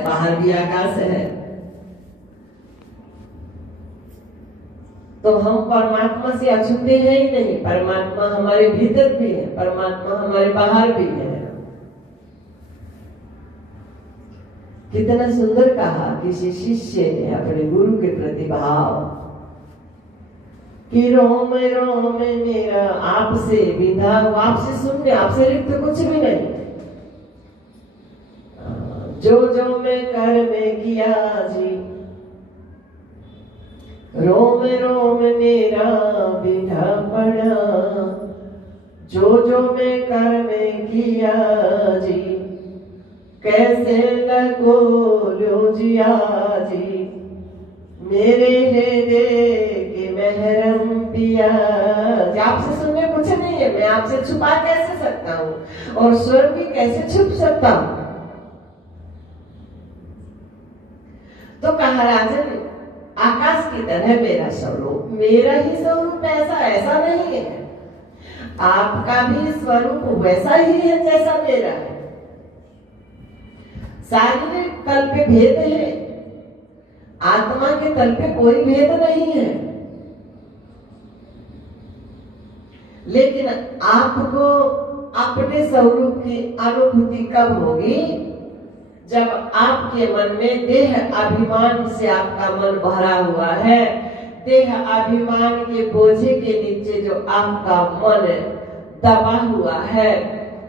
बाहर भी आकाश है। तो हम परमात्मा से अछूते हैं ही नहीं, परमात्मा हमारे भीतर भी है, परमात्मा हमारे बाहर भी है। कितना सुंदर कहा किसी शिष्य ने अपने गुरु के प्रति भाव कि रोम रोम मेरा आपसे विधा, आपसे सुनने, आपसे रिक्त कुछ भी नहीं। जो जो मैं कर में किया जी, रोम रोम मेरा विधा पड़ा। जो जो मैं कर में किया जी, कैसे लगो लो जिया जी, मेरे हृदय के महरम पिया। आपसे सुनने कुछ नहीं है, मैं आपसे छुपा कैसे सकता हूँ, और स्वर भी कैसे छुप सकता हूँ। तो कहा राजन, आकाश की तरह मेरा स्वरूप, मेरा ही स्वरूप ऐसा नहीं है, आपका भी स्वरूप वैसा ही है जैसा मेरा है। शारीरिक तल पे भेद है, आत्मा के तल पे कोई भेद नहीं है। लेकिन आपको अपने स्वरूप की अनुभूति कब होगी? जब आपके मन में देह अभिमान से आपका मन भरा हुआ है, देह अभिमान के बोझे के नीचे जो आपका मन दबा हुआ है,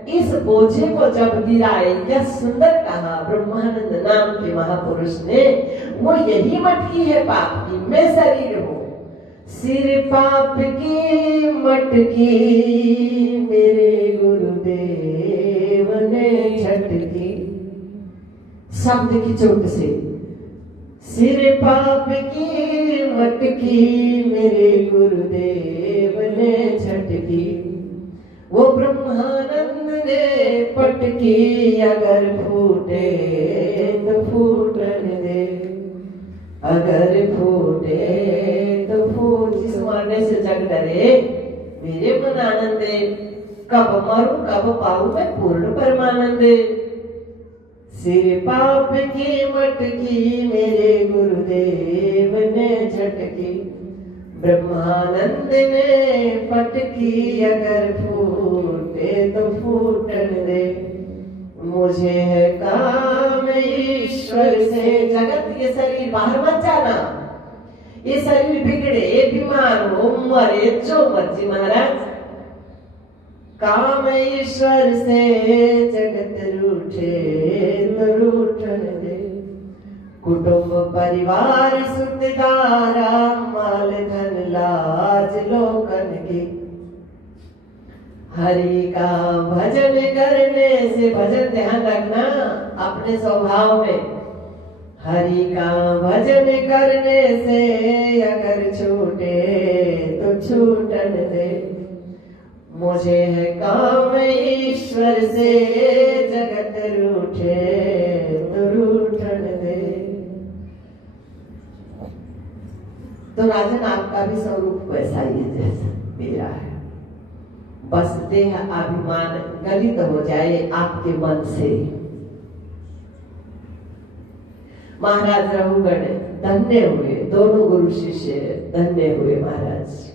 इस बोझे को जब गिराए, क्या सुंदर कहा ब्रह्मानंद नाम के महापुरुष ने, वो यही मटकी है पाप की, मैं शरीर हूँ। सिर पाप की मटकी मेरे गुरुदेव ने झटकी, शब्द की चोट से। सिर पाप की मटकी मेरे गुरुदेव ने झटकी, वो ब्रह्मानंद ने पटकी, अगर फूटे तो फूटन दे, अगर फूटे तो फूट। जिस मरने से जग डरे मेरे मन आनंदे, कब मरूं कब पाऊं मैं पूर्ण परमानंदे। सिर पाप की मटकी मेरे गुरुदेव ने झटकी, ब्रह्मानंद ने पटकी, अगर फूटे तो फूटन दे। मुझे है काम ईश्वर से, जगत के शरीर बाहर मत जाना, ये शरीर बिगड़े बीमार हो मरे जो मर्जी महाराज, काम ईश्वर से जगत रूठे तो रूठन दे। कुटुंब परिवार सुखदारा, माल धन लाज लोकन की, हरि का भजन करने से, भजन ध्यान रखना अपने स्वभाव में, हरि का भजन करने से अगर छूटे तो छूटन दे। मुझे है काम ईश्वर से, जगत रूठे तो रूठन दे। तो राजन, आपका भी स्वरूप वैसा ही है जैसा मेरा है, बस देह अभिमान गलित हो जाए आपके मन से। महाराज रघुगण धन्य हुए, दोनों गुरु शिष्य धन्य हुए महाराज।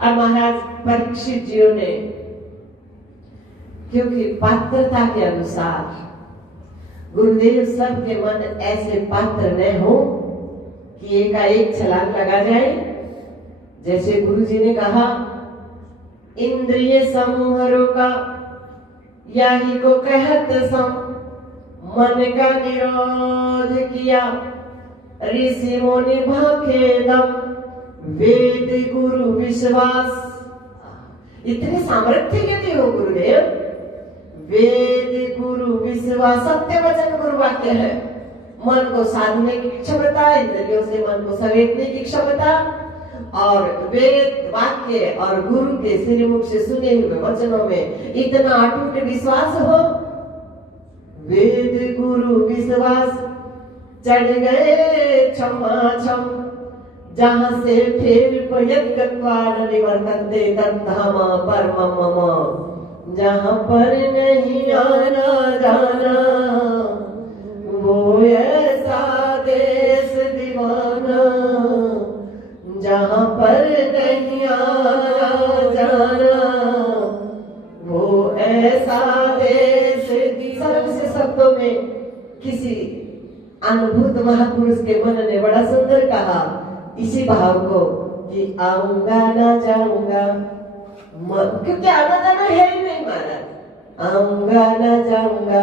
और महाराज परीक्षित जी ने, क्योंकि पात्रता के अनुसार गुरुदेव सबके मन ऐसे पात्र न हो कि एकाएक छलांग लगा जाए। जैसे गुरु जी ने कहा, इंद्रिय समूह रोका याही को कहत सम, मन का निरोध किया ऋषि मुनि भाखे दम, वेद गुरु विश्वास। इतने सामर्थ्य के थे हो गुरुदेव, वेद गुरु विश्वास, सत्य वचन गुरु वाक्य है। मन को साधने की क्षमता, इंद्रियों से मन को समेटने की क्षमता, और वेद वाक्य और गुरु के श्रीमुख से सुने हुए वचनों में इतना अटूट विश्वास हो। वेद गुरु विश्वास चढ़ गए क्षमा छम, जहां से फिर निवर्तन्ते तद्धाम परमम मम। जहाँ पर नहीं आना जाना वो ऐसा देश दीवाना, जहाँ पर नहीं आना जाना वो ऐसा देश दीवाना। सरल से शब्दों में किसी अनुभूत महापुरुष के मन ने बड़ा सुंदर कहा इसी भाव को कि आऊंगा ना जाऊंगा, क्योंकि आना जाना है ही नहीं महाराज। आऊंगा ना जाऊंगा,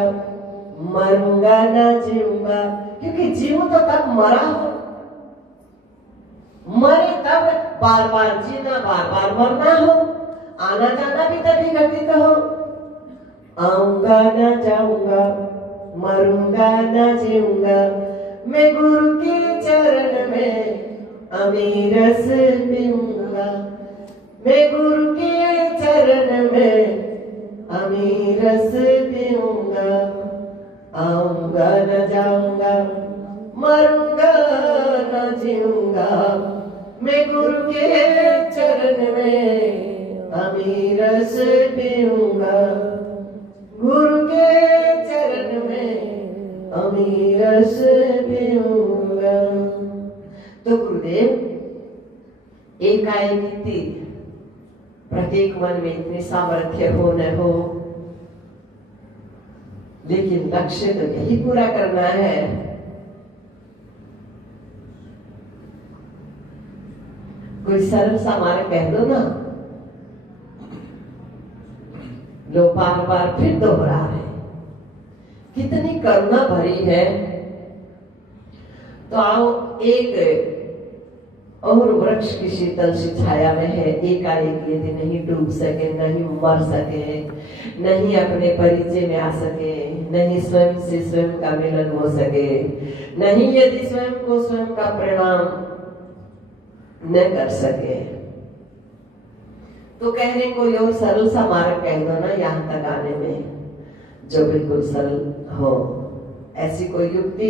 मरूंगा ना जीऊंगा, क्योंकि जीव तो तब मरा हो, मरे तब बार बार जीना, बार बार मरना हो, आना जाना भी तभी घटित हो। आऊंगा ना जाऊंगा, मरूंगा ना जीऊंगा, मैं गुरु के चरण में अमीरस पीऊंगा, मैं गुरु के चरण में अमीरस पीऊंगा। आऊंगा न जाऊंगा, मरूंगा न जीऊंगा, मैं गुरु के चरण में अमीरस पीऊंगा, गुरु के चरण में अमीरस पीऊंगा। तो गुरुदेव एकाएक प्रत्येक मन में इतने सामर्थ्य हो न हो, लेकिन लक्ष्य तो यही पूरा करना है। कोई सरल सा मार्ग कह दो ना, लोग बार बार फिर दोहरा रहे, कितनी करुणा भरी है। तो आओ एक और वृक्ष की शीतल सी छाया में है, एकाएक यदि नहीं डूब सके, नहीं मर सके, नहीं अपने परिचय में आ सके, नहीं स्वयं से स्वयं का मिलन हो सके, नहीं यदि स्वयं को स्वयं का प्रणाम न कर सके, तो कहने कोई और सरल सा मार्ग कह दो ना यहाँ तक आने में, जो बिल्कुल सरल हो। ऐसी कोई युक्ति?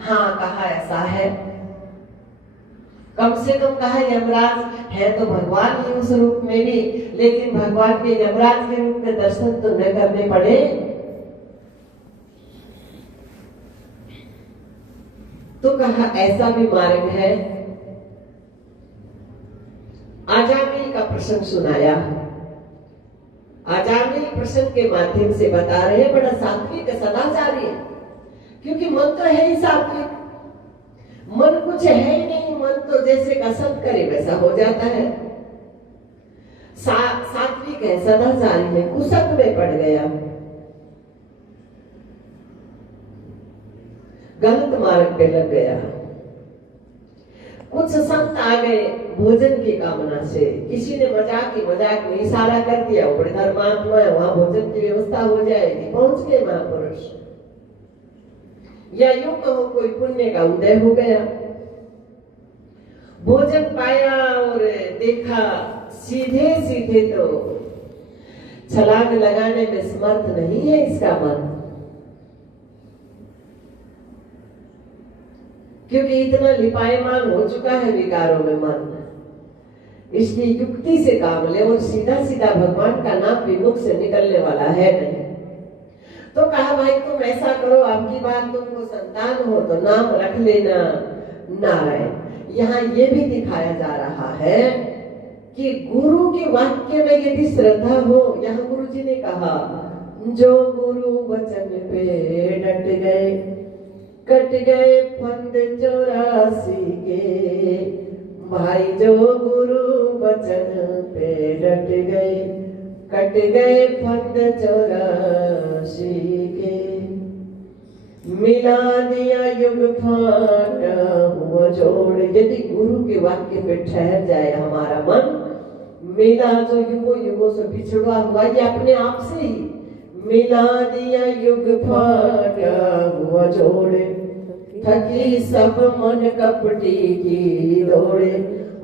हाँ कहा ऐसा है, कम से कम कहा यमराज है तो भगवान ही उस रूप में भी, लेकिन भगवान के यमराज के रूप में दर्शन तो न करने पड़े। तो कहा ऐसा भी मार्ग है। आजामिल का प्रसंग सुनाया। आजामिल प्रसंग के माध्यम से बता रहे हैं बड़ा सात्विक सदाचारी है, क्योंकि मन तो है ही सात्विक, मन कुछ है ही नहीं, मन तो जैसे कसम करे वैसा हो जाता है। सात्विक है, सदाचारी है, कुसक में पड़ गया, गलत मार्ग पे लग गया। कुछ संत आ गए भोजन की कामना से, किसी ने मजाक में इशारा कर दिया, वो बड़े धर्मात्मा है, वहां भोजन की व्यवस्था हो जाएगी, पहुंच गए महापुरुष। या यूं कहो कोई पुण्य का उदय हो गया, भोजन पाया और देखा सीधे सीधे तो छलांग लगाने में समर्थ नहीं है इसका मन, क्योंकि इतना लिपायमान हो चुका है विकारों में मन। इसलिए युक्ति से काम ले, और सीधा सीधा भगवान का नाम विमुख से निकलने वाला है नहीं। तो कहा भाई तुम ऐसा करो, आपकी बात तुमको संतान हो तो नाम रख लेना नारायण। यहाँ ये भी दिखाया जा रहा है कि गुरु के वाक्य में यदि श्रद्धा हो, यहाँ गुरु जी ने कहा जो गुरु वचन पे डट गए, कट गए फंद 84 के, भाई जो गुरु वचन पे डट गए, कट गए फंद 84 के, मिला दिया युग फाटा हुआ जोड़। यदि गुरु के वाक्य पे ठहर जाए हमारा मन, मिला जो युगों युगों से बिछड़ा हुआ, ये अपने आप से ही मिला दिया युग फाटा हुआ जोड़े, थकी सब मन कपटी की दौड़े,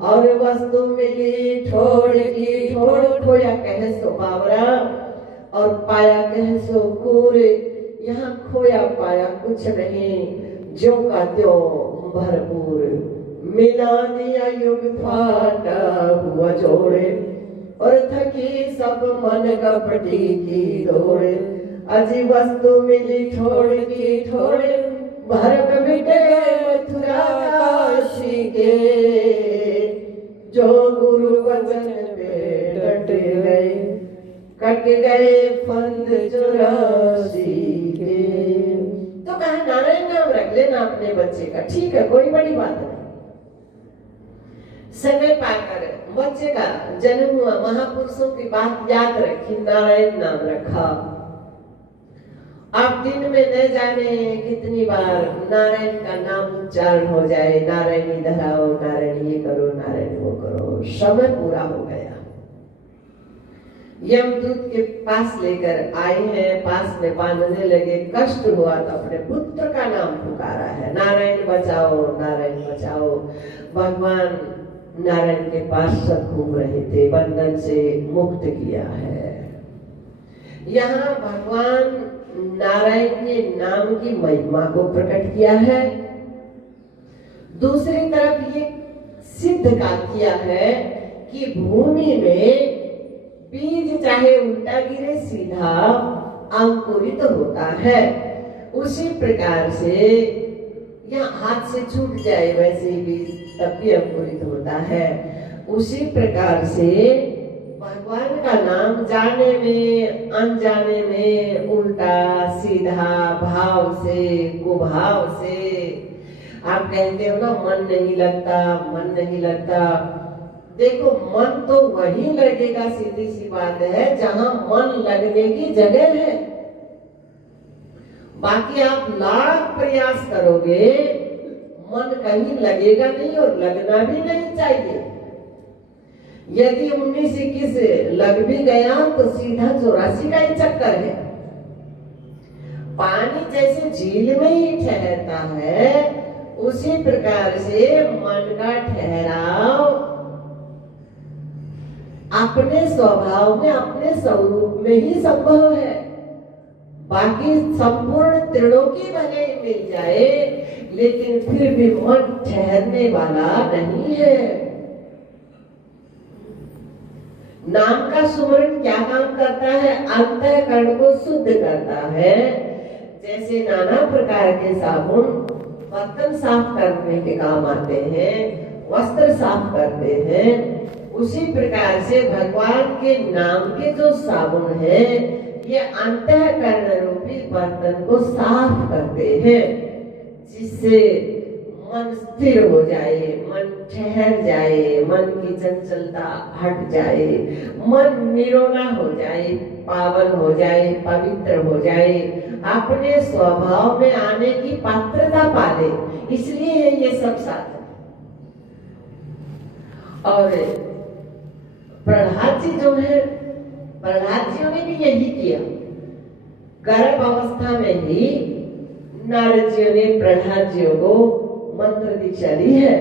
और वस्तु मिली ठोड़ की ठोड़, खोया कह सो बावरा और पाया कह सो कूरे। यहाँ खोया पाया कुछ नहीं, ज्यों का त्यों भरपूर, मिला दिया युग फाटा हुआ जोड़े, और थकी सब मन कपटी की दौड़, अजी वस्तु मिली ठोड़ की ठोड़, भरत मिट गए मथुरा काशी के, जो गुरु वचन पे डट गए, कट गए फंद 84 के। तो कहा नारायण नाम रख लेना अपने बच्चे का, ठीक है, कोई बड़ी बात नहीं। समय पाकर बच्चे का जन्म हुआ, महापुरुषों की बात याद रखी, नारायण नाम रखा। अब दिन में न जाने कितनी बार नारायण का नाम उच्चारण हो जाए, नारायण इधर आओ, नारायण ये करो, नारायण वो करो। समय पूरा हो गया, यमदूत के पास लेकर आए हैं, पास में बांधने लगे, कष्ट हुआ तो अपने पुत्र का नाम पुकारा है, नारायण बचाओ, नारायण बचाओ। भगवान नारायण के पास सब घूम रहे थे, बंधन से मुक्त किया है। यहाँ भगवान नारायण के नाम की महिमा को प्रकट किया है, दूसरी तरफ ये सिद्ध का किया है कि भूमि में बीज चाहे उल्टा गिरे सीधा अंकुरित होता है। उसी प्रकार से या हाथ से छूट जाए वैसे ही बीज तब भी अंकुरित होता है। उसी प्रकार से भगवान का नाम जाने में अनजाने में उल्टा सीधा भाव से कुभाव से आप कहते हो ना मन नहीं लगता, मन नहीं लगता। देखो मन तो वही लगेगा, सीधी सी बात है, जहां मन लगने की जगह है। बाकी आप लाख प्रयास करोगे मन कहीं लगेगा नहीं और लगना भी नहीं चाहिए। यदि 19-21 लग भी गया तो सीधा 84 का ही चक्कर है। पानी जैसे झील में ही ठहरता है, उसी प्रकार से मन का ठहराव अपने स्वभाव में, अपने स्वरूप में ही संभव है। बाकी संपूर्ण त्रिलोकी भले ही मिल जाए, लेकिन फिर भी मन ठहरने वाला नहीं है। नाम का सुमरण क्या काम करता है? अंतःकरण को शुद्ध करता है। जैसे नाना प्रकार के साबुन बर्तन साफ करने के काम आते हैं, वस्त्र साफ करते हैं, उसी प्रकार से भगवान के नाम के जो साबुन है ये अंतःकरण रूपी बर्तन को साफ करते हैं, जिससे मन स्थिर हो जाए, मन ठहर जाए, मन की चंचलता हट जाए, मन निरोना हो जाए, पावन हो जाए, पवित्र हो जाए, अपने स्वभाव में आने की पात्रता पाले। इसलिए ये सब साधन। और प्रहलाद जी जो है, प्रहलाद जी ने भी यही किया। गर्भ अवस्था में ही नारद जी ने प्रहलाद जी को मंत्र दीक्षा दी है।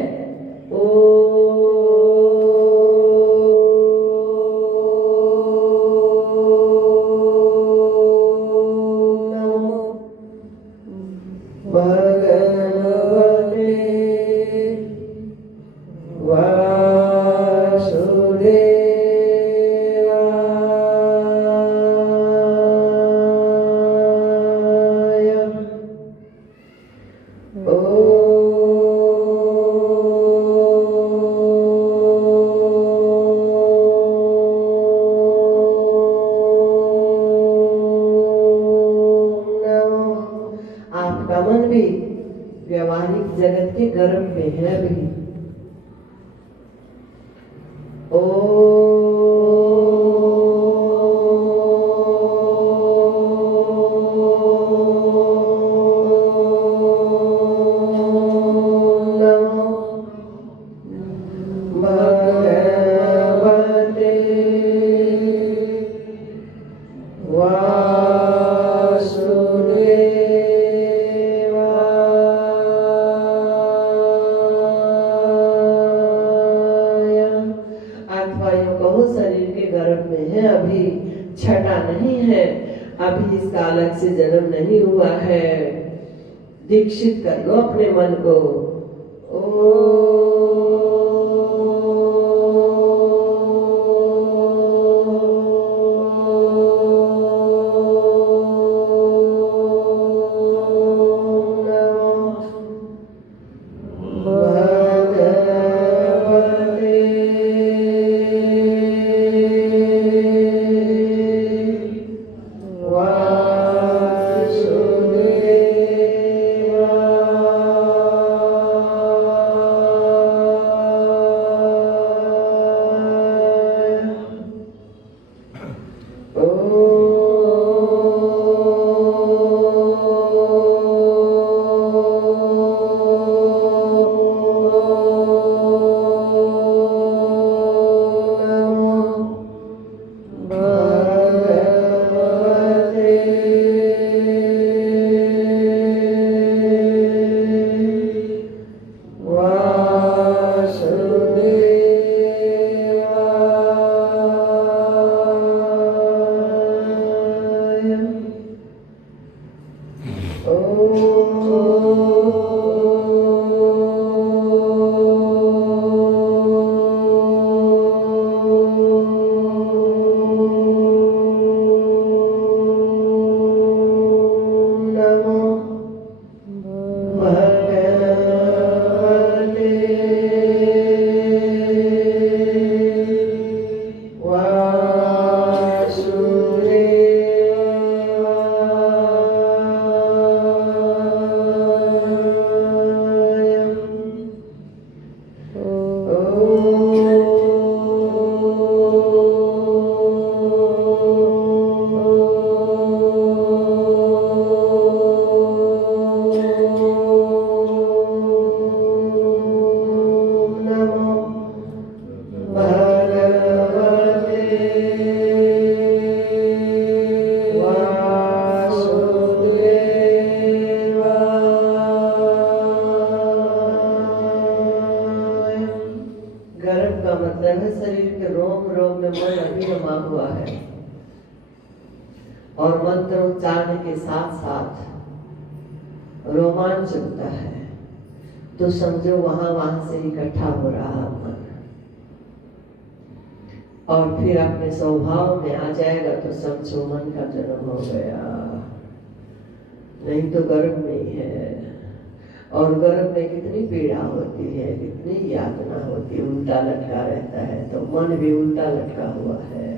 व्यवहारिक जगत के गर्भ में है भी। अभी छठा नहीं है, अभी इसका अलग से जन्म नहीं हुआ है। दीक्षित कर लो अपने मन को। और मंत्र उच्चारण के साथ साथ रोमांच होता है, तो समझो वहां से इकट्ठा हो रहा मन और फिर अपने स्वभाव में आ जाएगा, तो समझो मन का जन्म हो गया। नहीं तो गर्भ में है, और गर्भ में कितनी पीड़ा होती है, कितनी यातना होती है, उल्टा लटका रहता है, तो मन भी उल्टा लटका हुआ है।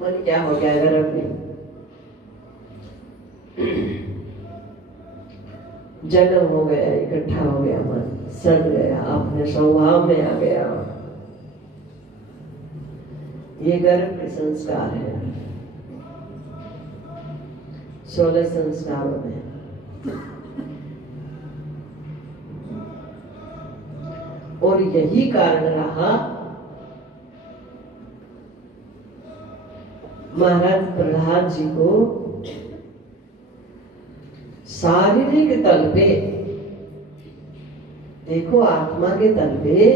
मन क्या हो गया गर्भ में, जन्म हो गया, इकट्ठा हो गया, मन सड़ गया, अपने स्वभाव में आ गया। ये गर्भ के संस्कार है, 16 संस्कारों में। और यही कारण रहा महाराज प्रहलाद जी को शारीरिक तल पे, देखो आत्मा के तल पे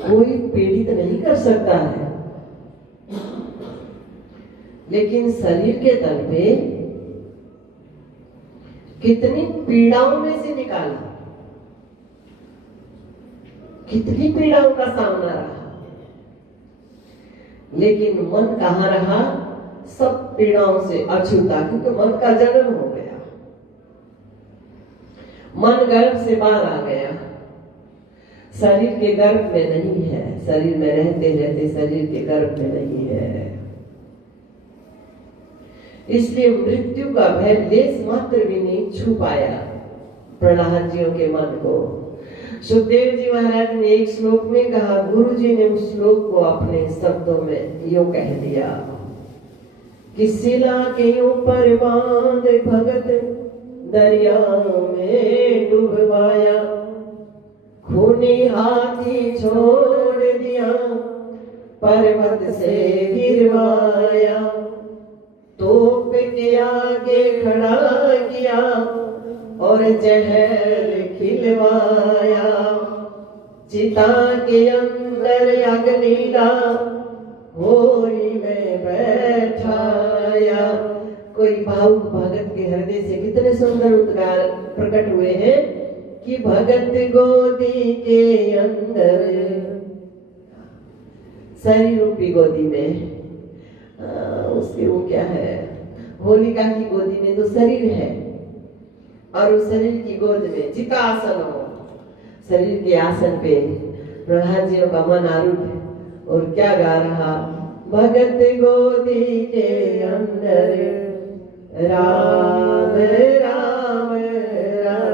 कोई पीड़ित नहीं कर सकता है, लेकिन शरीर के तल पे कितनी पीड़ाओं में से निकाला, कितनी पीड़ाओं का सामना रहा, लेकिन मन कहाँ रहा, सब पीड़ाओं से अछूता, क्योंकि मन का जन्म हो गया, मन गर्भ से बाहर आ गया, शरीर के गर्भ में नहीं है, शरीर में रहते रहते शरीर के गर्भ में नहीं है। इसलिए मृत्यु का भय लेस मात्र भी नहीं छू पाया प्रहलाद जियों के मन को। सुखदेव जी महाराज ने एक श्लोक में कहा, गुरु जी ने उस श्लोक को अपने शब्दों में यूं कह दिया कि शिला के ऊपर बांध भगत दरिया में डूबवाया, खूनी हाथी छोड़ दिया पर्वत से गिरवाया, तोप के आगे खड़ा किया और जहर खिलवाया, चिता के अंदर अग्निला होरी में बैठाया। कोई भावुक भगत के हृदय से कितने सुंदर उद्गार प्रकट हुए हैं कि भगत गोदी के अंदर, शरीर रूपी गोदी में, उसके वो क्या है, होलिका की गोदी में तो शरीर है, और उस शरीर की गोद में जितना आसन हो, शरीर के आसन पे प्रहलाद जी का मन आरूढ़, और क्या गा रहा, भगत गोदी के अंदर राम राम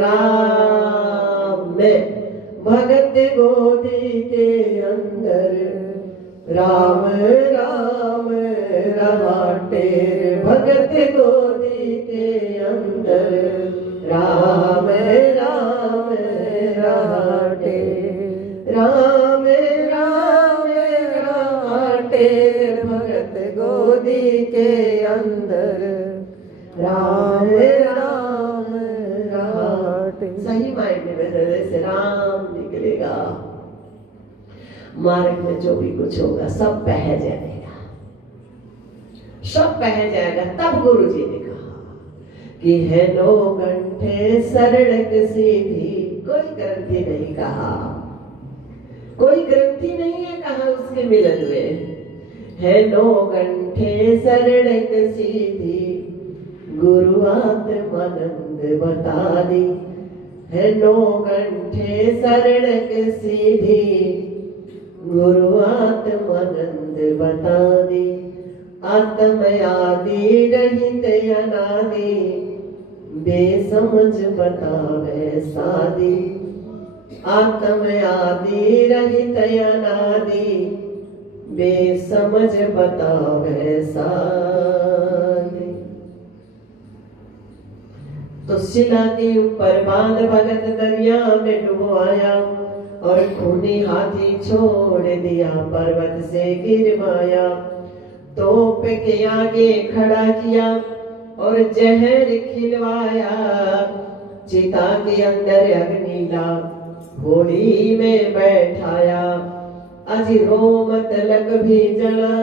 राम में, भगत गोदी के अंदर राम राम रमाटे, भगत गोदी के अंदर राम राम रमाटे, राम राम रमाटे, भगत गोदी के अंदर राम राम रमाटे। सही माइंड में हृदय से राम निकलेगा, मार्ग में जो भी कुछ होगा सब बह जाएगा, सब बह जाएगा। तब गुरु जी ने कहा कि है नो कंठे सड़क सीधी, कोई ग्रंथि नहीं कहा, कोई ग्रंथि नहीं है कहा उसके मिलन में, है नो कंठे सड़क सीधी, गुरु आत्मानंद बता दी, है नो कंठे सड़क सीधी, गुरु आत्मानंद बता दी, आत्म आदि रहित अनादि, बेसमझ बतावे सादी, आत्म आदि रहित अनादि, बेसमझ बतावे सादी। तो शिला के ऊपर बांध भगत दरिया में डुबवाया, और खूनी हाथी छोड़ दिया पर्वत से गिरवाया, तोप के आगे खड़ा किया और जहर खिलवाया, चिता के अंदर अग्निला होली में बैठाया, अजी रोमत लग भी जला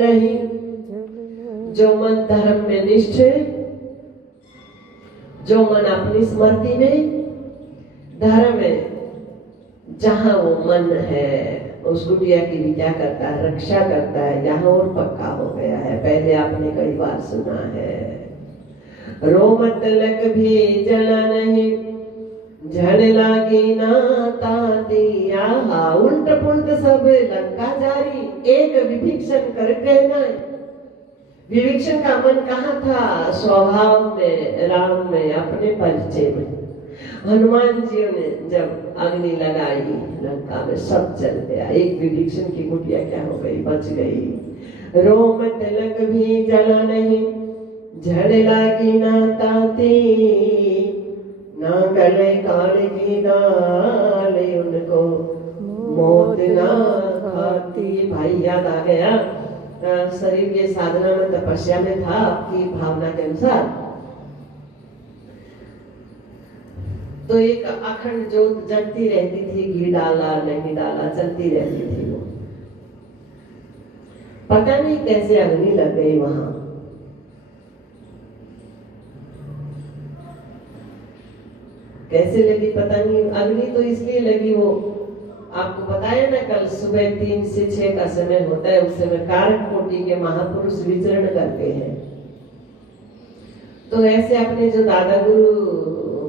नहीं, जो मन धर्म में निष्ठ, जो मन अपनी स्मृति में धर्म में, जहां वो मन है उस कुटिया की भी क्या करता है, रक्षा करता है, यहाँ और पक्का हो गया है। पहले आपने कई बार सुना है, रोमत लग भी जला नहीं, झड़ लागी ना ताती, आहा उल्ट पुल्ट सब लंका जारी, एक विभीषण कर कहना। विभीषण का मन कहाँ था, स्वभाव में, राम में, अपने परिचय में। हनुमान जी ने जब अग्नि लगाई लंका में, सब जल गया, एक विभीषण की कुटिया क्या हो गई, बच गई। रोम तिलक भी जला नहीं, झड़ लागी ना ताती, ना गले काल की दाल, उनको मौत ना खाती। भाई याद आ गया, शरीर के साधना में, तपस्या में था आपकी भावना के अनुसार, तो एक अखंड ज्योत जलती रहती थी, घी डाला नहीं डाला चलती रहती थी वो। पता नहीं कैसे अग्नि लग गई वहां, कैसे लगी पता नहीं। अग्नि तो इसलिए लगी, वो आपको बताया ना कल सुबह 3 से 6 का समय होता है, उस समय कारक कोटि के महापुरुष विचरण करते हैं। तो ऐसे अपने जो दादा गुरु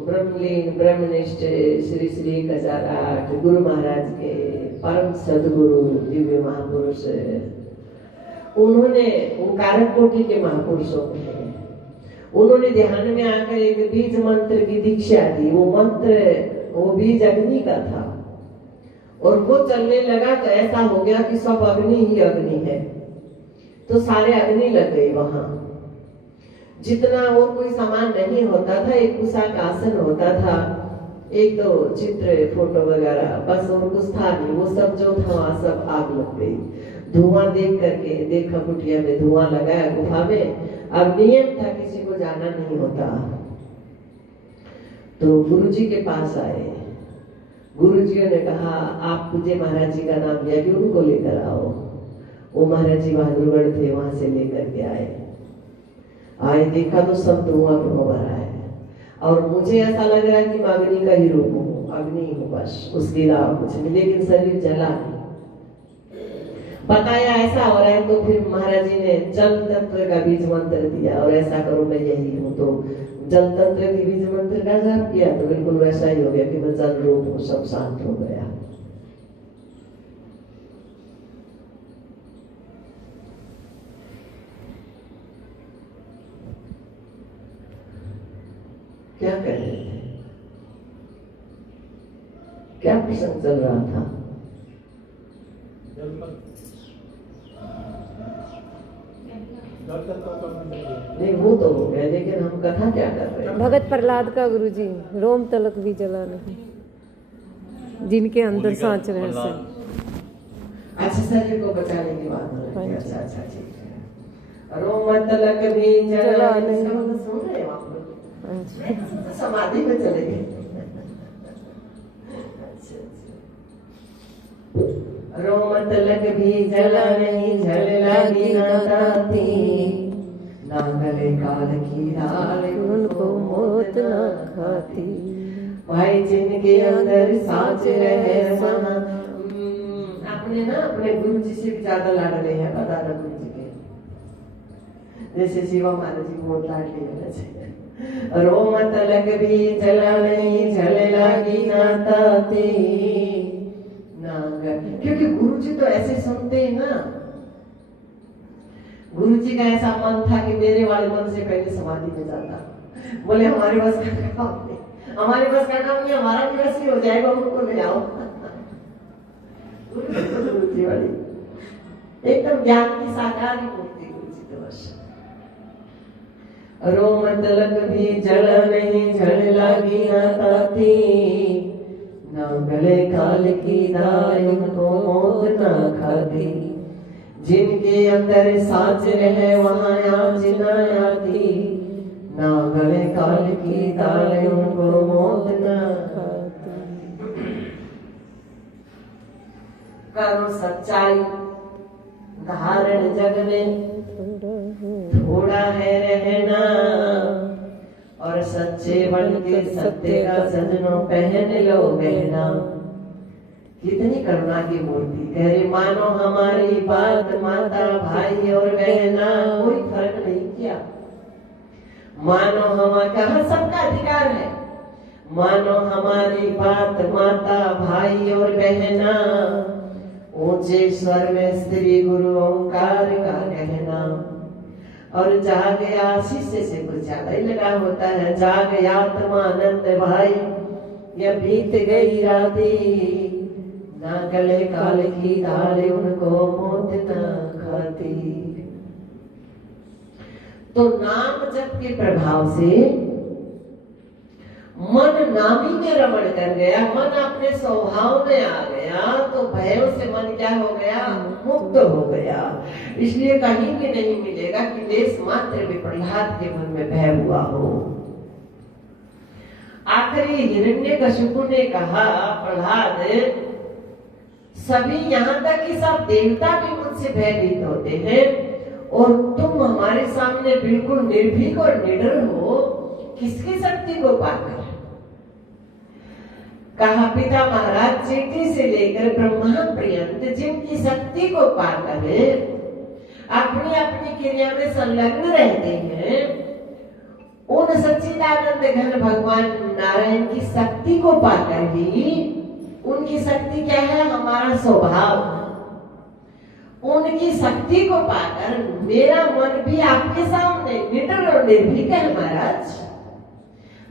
ब्रह्मलीन ब्रह्मनिष्ठ श्री श्री गजाराठ गुरु महाराज के परम सदगुरु दिव्य महापुरुष, उन्होंने कारक कोटि के महापुरुषों को, उन्होंने ध्यान में आकर एक बीज मंत्र की दीक्षा दी। वो मंत्र, वो बीज अग्नि का था, और वो चलने लगा तो ऐसा हो गया कि सब अग्नि ही अग्नि है, तो सारे अग्नि लग गए वहां। जितना और कोई सामान नहीं होता था, एक कुशा का आसन होता था, एक तो चित्र फोटो वगैरह, बस और कुछ था नहीं। वो सब जो था वहां सब आग लग गई। धुआं देख करके देखा, कुटिया में धुआं लगाया गुफा में। अब नियम था किसी को जाना नहीं होता, तो गुरुजी के पास आए। गुरुजी ने कहा आप मुझे महाराज जी का नाम लिया कि उनको लेकर आओ। वो महाराज जी बहादुरगढ़ थे, वहां से लेकर के आए। देखा तो सब धुआं भरा है। और मुझे ऐसा लग रहा है कि मैं अग्नि का ही रूप हूँ, अग्नि हूँ बस, उसके अलावा कुछ नहीं, लेकिन शरीर जला है। बताया ऐसा हो रहा है तो फिर महाराज जी ने जल तंत्र का बीज मंत्र दिया और ऐसा करो मैं यही हूँ। तो जल तंत्र के बीज मंत्र का जाप किया तो बिल्कुल वैसा ही हो गया कि मैं जल रूप हूँ, सब शांत हो गया। क्या कर रहे थे? क्या प्रसंग चल रहा था? नहीं वो तो हो गया, लेकिन हम कथा क्या कर रहे हैं? भगत प्रहलाद का गुरुजी रोम तलक भी जला नहीं, जिनके अंदर सांच रहे से। अच्छा शरीर को बचाने की बात हो रही है। अच्छा अच्छा ठीक है। रोम तलक भी जला नहीं, सुन रहे हो आप लोग? समाधि में चले गए। रोम तलक भी जला नहीं, जल लगी न ताती, ना गले काल की डाल उनको मौत न खाती। भाई जिनके अंदर सांच रहे वहाँ, अपने ना अपने गुरु जी से भी ज्यादा लाड रहे हैं, बता रहा गुरु जी के, जैसे शिवा महाराज जी बहुत लाड लिए। रोम तलक भी जला नहीं, जल लगी न ताती, क्योंकि गुरु जी तो ऐसे सुनते हैं ना। गुरु जी का ऐसा मन था कि मेरे वाले मन से पहले समाधि में जाता। बोले हमारे बस का काम नहीं, हमारे बस का काम नहीं, हमारा भी बस ही हो जाएगा, उनको ले आओ। गुरु जी वाली एकदम ज्ञान की साकार ही मूर्ति गुरु जी तो बस। रोम तलक भी जल नहीं, जल लगी न ताती, ना गले काल की दाल उनको मौत न खाती। जिनके अंदर सांच रहे वहाँ आँच न आती, ना गले काल की दाल उनको मौत न खाती। करो सच्चाई धारण जग में, थोड़ा है रहना, और सच्चे बन के सत्य का सजनों पहन लो गहना। कितनी करुणा की मूर्ति, कह रही मानो हमारी बात, माता भाई और बहना कोई फर्क नहीं किया। मानो हमारा, कहा सबका अधिकार है, मानो हमारी बात, माता भाई और बहना। ऊंचे स्वर में श्री गुरु ओंकार का कहना, और जाग आशीष से कुछ ज्यादा ही लगा होता है। जाग आत्मानंद भाई, यह बीत गई राती, ना गले काल की दाल उनको मौत न खाती। तो नाम जप के प्रभाव से मन नामी में रमण कर गया, मन अपने स्वभाव में आ गया, तो भयों से मन क्या हो गया? मुक्त हो गया। इसलिए कहीं भी नहीं मिलेगा कि लेस मात्र भी प्रहलाद के मन में भय हुआ हो। आखिरी हिरण्यकशिपु ने कहा, प्रहलाद सभी यहाँ तक कि सब देवता भी मुझसे भयभीत होते हैं, और तुम हमारे सामने बिल्कुल निर्भीक और निडर हो, किसकी शक्ति को पाकर? कहा पिता महाराज चीटी से लेकर ब्रह्मा पर्यंत जिनकी शक्ति को पाकर अपनी अपनी क्रिया में संलग्न रहते हैं, उन सच्चिदानंद घन भगवान नारायण की शक्ति को पाकर ही, उनकी शक्ति क्या है? हमारा स्वभाव। उनकी शक्ति को पाकर मेरा मन भी आपके सामने निडर और निर्भीक है महाराज।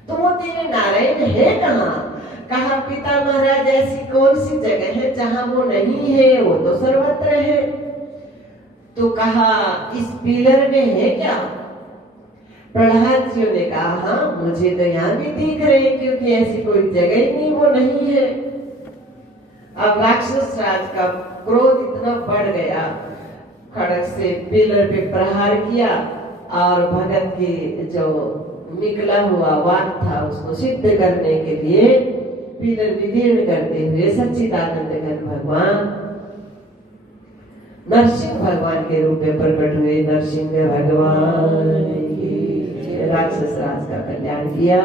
तो वो तेरे नारायण है कहाँ? कहा पिता महाराज ऐसी कौन सी जगह है जहां वो नहीं है? वो तो सर्वत्र है। तो कहा इस पिलर में है क्या? प्रहलाद जी ने कहा हाँ मुझे तो यहाँ भी दिख रहे, क्योंकि ऐसी कोई जगह ही नहीं, वो नहीं है। अब राक्षस राज का क्रोध इतना बढ़ गया, खड़ग से पिलर पे प्रहार किया, और भगत के जो निकला हुआ वाक था उसको सिद्ध करने के लिए पिलर विदीर्ण करते हुए सच्चिदानंद घन भगवान नरसिंह भगवान के रूप में प्रकट हुए। नरसिंह भगवान की राक्षस राज का कल्याण किया।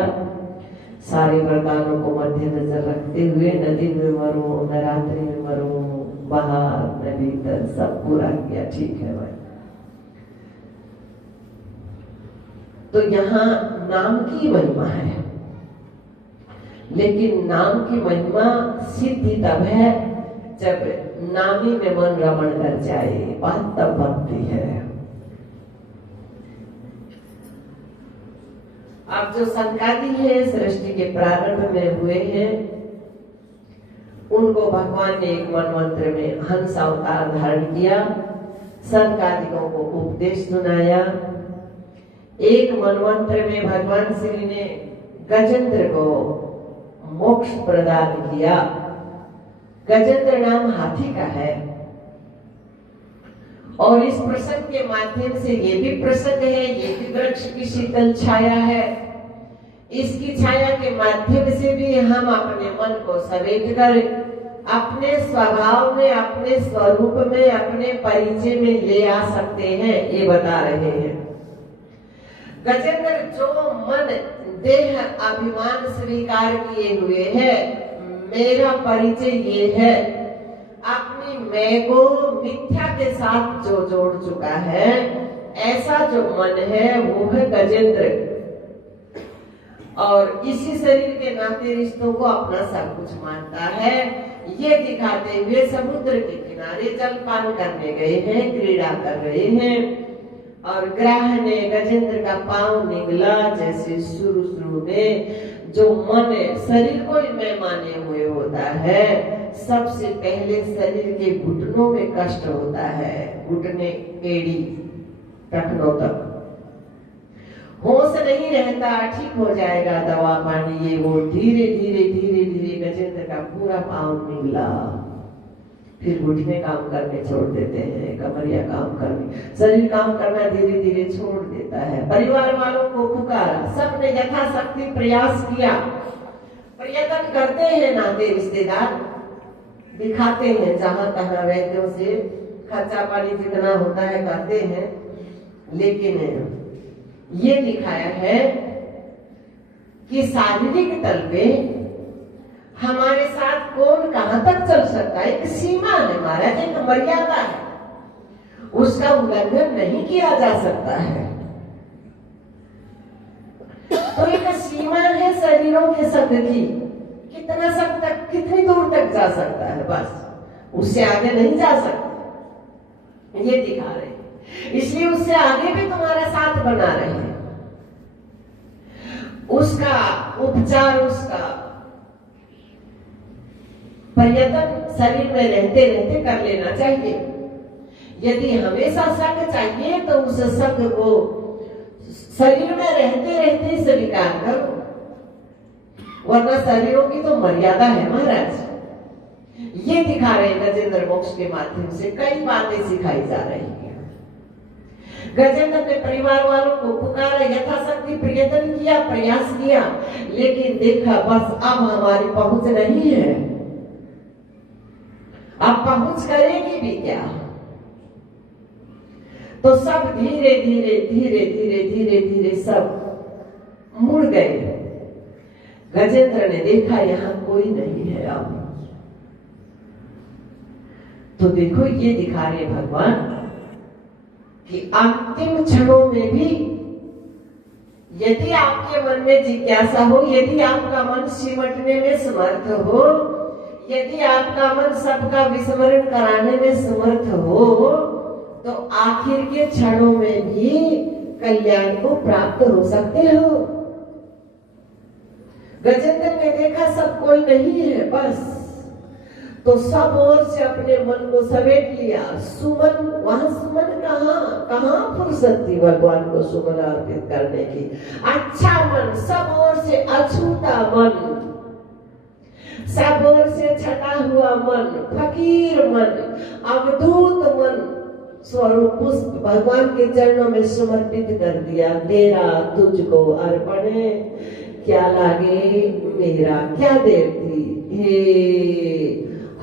सारे वरदानों को मध्य नजर रखते हुए नदी में मरो, नवरात्रि में मरो, बाहर नदी तक सब पूरा किया, ठीक है भाई। तो यहाँ नाम की महिमा है, लेकिन नाम की महिमा सिद्धि तब है जब नामी में मन रमण कर जाए, बात तब भक्ति है। अब जो सनकादि है सृष्टि के प्रारंभ में हुए हैं, उनको भगवान ने एक मनवंत्र में हंस अवतार धारण किया, सनकादिकों को उपदेश सुनाया। एक मनवंत्र में भगवान श्री ने गजेंद्र को मोक्ष प्रदान किया। गजेंद्र नाम हाथी का है, और इस प्रसंग के माध्यम से ये भी प्रसंग है, ये भी वृक्ष की शीतल छाया है। इसकी छाया के माध्यम से भी हम अपने मन को समेट कर अपने स्वभाव में, अपने स्वरूप में, अपने परिचय में ले आ सकते हैं, ये बता रहे हैं। गजेंद्र जो मन देह अभिमान स्वीकार किए हुए है, मेरा परिचय ये है, अपनी मैं को मिथ्या के साथ जो जोड़ चुका है, ऐसा जो मन है वो है गजेंद्र। और इसी शरीर के नाते रिश्तों को अपना सब कुछ मानता है। ये दिखाते हुए समुद्र के किनारे जलपान करने गए हैं, क्रीड़ा कर रहे हैं, और ग्राह ने गजेंद्र का पांव निगला। जैसे शुरू में जो मन शरीर को ही मैं माने हुए होता है, सबसे पहले शरीर के घुटनों में कष्ट होता है, घुटने एड़ी टखनों तक होश नहीं रहता, ठीक हो जाएगा दवा पानी ये वो। धीरे धीरे धीरे धीरे गजेंद्र का पूरा पांव निगला, फिर घुटने काम करने छोड़ देते हैं, कमरिया काम करने, शरीर काम करना धीरे धीरे छोड़ देता है। परिवार वालों को पुकारा, सबने यथाशक्ति प्रयास किया, प्रयत्न करते हैं, नाते रिश्तेदार दिखाते हैं, जहां तहां वैद्यों से खर्चा पानी जितना होता है करते हैं, लेकिन ये दिखाया है कि शारीरिक तल पे हमारे साथ कौन कहां तक चल सकता है। एक सीमा है महाराज, एक मर्यादा है, उसका उल्लंघन नहीं किया जा सकता है। तो एक सीमा है शरीरों के संग की, कितना सब तक, कितनी दूर तक जा सकता है, बस उससे आगे नहीं जा सकता, ये दिखा रहे। इसलिए उससे आगे भी तुम्हारा साथ बना रहे हैं, उसका उपचार, उसका प्रयत्न शरीर में रहते रहते कर लेना चाहिए। यदि हमेशा संग चाहिए तो उस संग को शरीर में रहते रहते स्वीकार करो, वरना शरीरों की तो मर्यादा है महाराज। ये दिखा रहे गजेंद्र मोक्ष के माध्यम से कई बातें सिखाई जा रही है। गजेंद्र ने परिवार वालों को पुकारा, यथाशक्ति प्रयत्न किया, प्रयास किया, लेकिन देखा बस अब हमारी पहुंच नहीं है, अब पहुंच करेगी भी क्या। तो सब धीरे धीरे धीरे धीरे धीरे धीरे सब मुड़ गए। गजेंद्र ने देखा यहां कोई नहीं है अब। तो देखो ये दिखा रहे भगवान कि अंतिम क्षणों में भी यदि आपके मन में जिज्ञासा हो, यदि आपका मन सिमटने में समर्थ हो, यदि आपका मन सबका विस्मरण कराने में समर्थ हो, तो आखिर के क्षणों में भी कल्याण को प्राप्त हो सकते हो। गजेंद्र ने देखा सब कोई नहीं है, बस तो सब ओर से अपने मन को समेट लिया। सुमन, वहां सुमन कहाँ फुर्सत थी भगवान को सुमन अर्पित करने की। अच्छा मन, सब ओर से अछूता मन, सब ओर से छटा हुआ मन, फकीर मन, अवधूत मन, स्वरूप पुष्प भगवान के चरणों में समर्पित कर दिया। तेरा तुझको अर्पण है, क्या लागे मेरा, क्या देर थी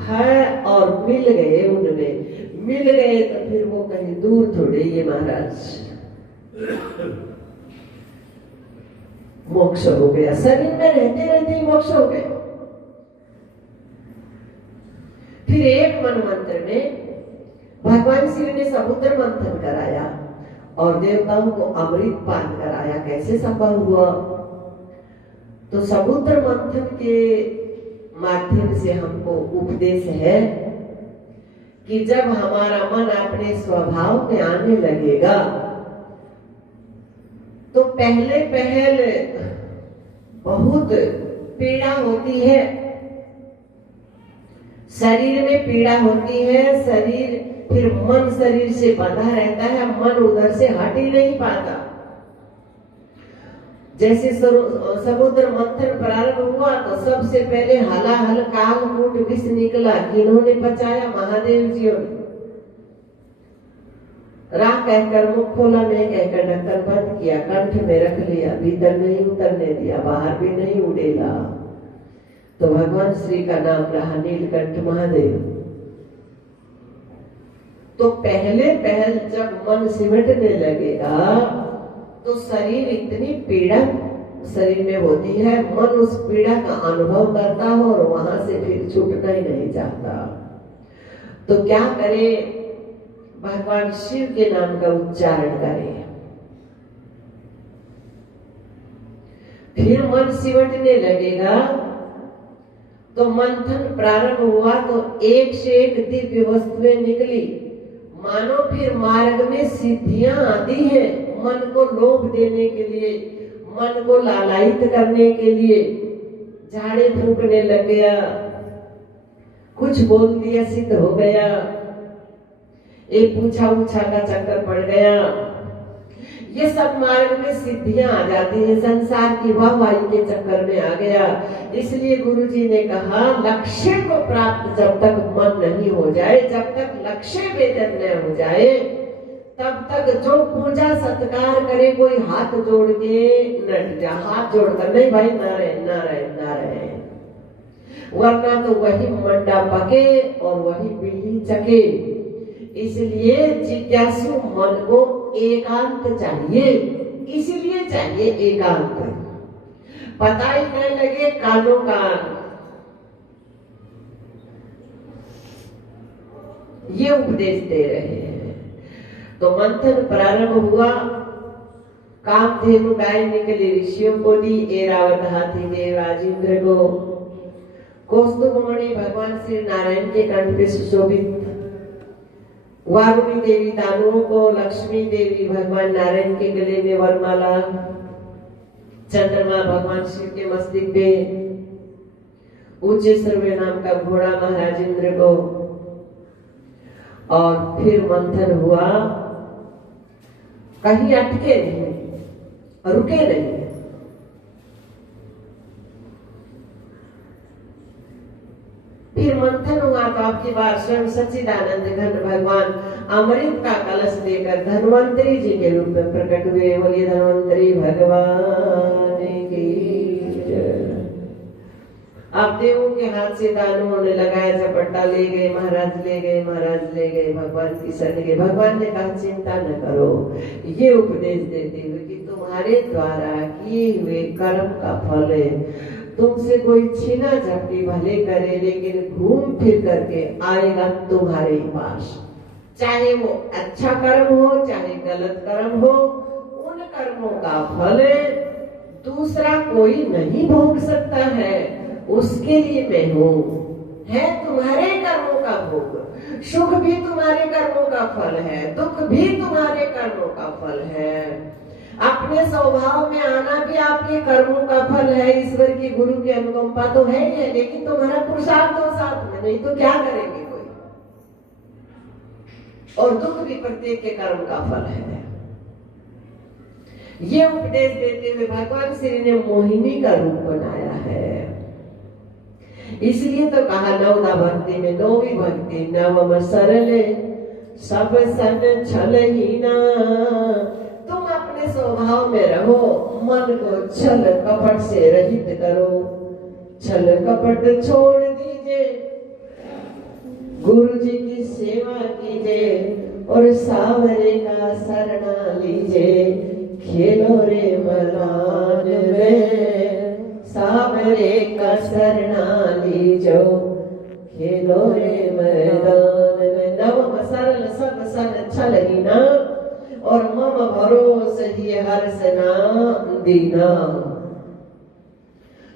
है। और मिल गए, उनमें मिल गए तो फिर वो कहीं दूर थोड़े, ये महाराज मोक्ष हो गया, शरीर में रहते रहते ही मोक्ष हो गया। फिर एक मनवंतर में भगवान श्री ने समुद्र मंथन कराया और देवताओं को अमृत पान कराया। कैसे संभव हुआ? तो समुद्र मंथन के माध्यम से हमको उपदेश है कि जब हमारा मन अपने स्वभाव में आने लगेगा तो पहले पहल बहुत पीड़ा होती है, शरीर में पीड़ा होती है, शरीर फिर मन शरीर से बंधा रहता है, मन उधर से हट ही नहीं पाता। जैसे समुद्र मंथन प्रारंभ हुआ तो सबसे पहले हलाहल कालकूट विष निकला, किन्होंने बचाया? महादेव जी ने। राह कहकर मुख खोला, मैं कहकर ढक्कन बंद किया, कंठ में रख लिया, भीतर नहीं उतरने दिया, बाहर भी नहीं उड़ेला। तो भगवान श्री का नाम रहा नीलकंठ महादेव। तो पहले पहल जब मन सिमटने लगेगा तो शरीर इतनी पीड़ा शरीर में होती है, मन उस पीड़ा का अनुभव करता हो और वहां से फिर छूटना ही नहीं चाहता। तो क्या करे? भगवान शिव के नाम का उच्चारण करें, फिर मन सिमटने लगेगा। तो मंथन प्रारंभ हुआ तो एक से एक दिव्य वस्तुएं निकली, मानो फिर मार्ग में सिद्धियां आती हैं मन को लोभ देने के लिए, मन को लालायित करने के लिए। झाड़े फूकने लग गया, कुछ बोल दिया सिद्ध हो गया, एक पूछा उछा का चक्कर पड़ गया। ये सब मार्ग में सिद्धियां आ जाती हैं, संसार की वाहवाही के चक्कर में आ गया। इसलिए गुरु जी ने कहा लक्ष्य को प्राप्त जब तक मन नहीं हो जाए, जब तक लक्ष्य वेदन न हो जाए, तब तक जो पूजा सत्कार करे कोई हाथ जोड़ के न जा, हाथ जोड़कर नहीं भाई ना रहे ना रहे ना रहे, वरना तो वही मंडा पके और वही बिल्ली चके। इसलिए जिज्ञासु मन को एकांत चाहिए, इसलिए चाहिए एकांत, पता ही नहीं लगे कानों कान। ये उपदेश दे रहे हैं। तो मंथन प्रारंभ हुआ, कामधेनु गाय निकली, ऋषियों को दी, एरावत हाथी देव राजेंद्र को, कौस्तुभमणि भगवान श्री नारायण के कंठ पे सुशोभित, वारुणी देवी दानवों को, लक्ष्मी देवी भगवान नारायण के गले में वरमाला, चंद्रमा भगवान शिव के मस्तक पे, ऊंचे सर्वे नाम का घोड़ा महाराजेंद्र को। और फिर मंथन हुआ, कहीं अटके नहीं, रुके नहीं। फिर मंथन हुआ तो आपकी बार स्वयं सच्चिदानंद घन भगवान अमृत का कलश लेकर धन्वंतरी जी के रूप में प्रकट हुए। बोलिए धन्वंतरी भगवान की जय। अब देवों के हाथ से दानवों ने लगाया, झपट्टा ले गए, महाराज ले गए, महाराज ले गए, भगवान की शरण गए। भगवान ने कहा चिंता न करो, ये उपदेश देते हुए कि तुम्हारे द्वारा किए हुए कर्म का फल है, तुमसे कोई छीना झपटी भले करे लेकिन घूम फिर करके आएगा तुम्हारे ही पास। चाहे वो अच्छा कर्म हो चाहे गलत कर्म हो, उन कर्मों का फल दूसरा कोई नहीं भोग सकता है, उसके लिए मैं हूँ। है तुम्हारे कर्मों का भोग, सुख भी तुम्हारे कर्मों का फल है, दुख भी तुम्हारे कर्मों का फल है। अपने स्वभाव में आना भी आपके कर्मों का फल है। ईश्वर की गुरु की अनुकंपा तो है ही है, लेकिन तुम्हारा पुरुषार्थ तो साथ में, नहीं तो क्या करेंगे कोई। और दुख भी प्रत्येक के कर्म का फल है। ये उपदेश देते हुए भगवान श्री ने मोहिनी का रूप बनाया है। इसलिए तो कहा नवदा भक्ति में नौवीं भक्ति, नवम सरल सब सन छलहीना। तुम अपने स्वभाव में रहो, मन को छल कपट से रहित करो, छल कपट छोड़ दीजिए, गुरु जी की सेवा कीजिए और सावरे का शरणा लीजिए। खेलो रे मैदान में, सावरे का सरना लीजो, खेलो रे मैदान में। नव सरल सब सन अच्छा लगी ना, और मम भरोस ही हर सना दीना।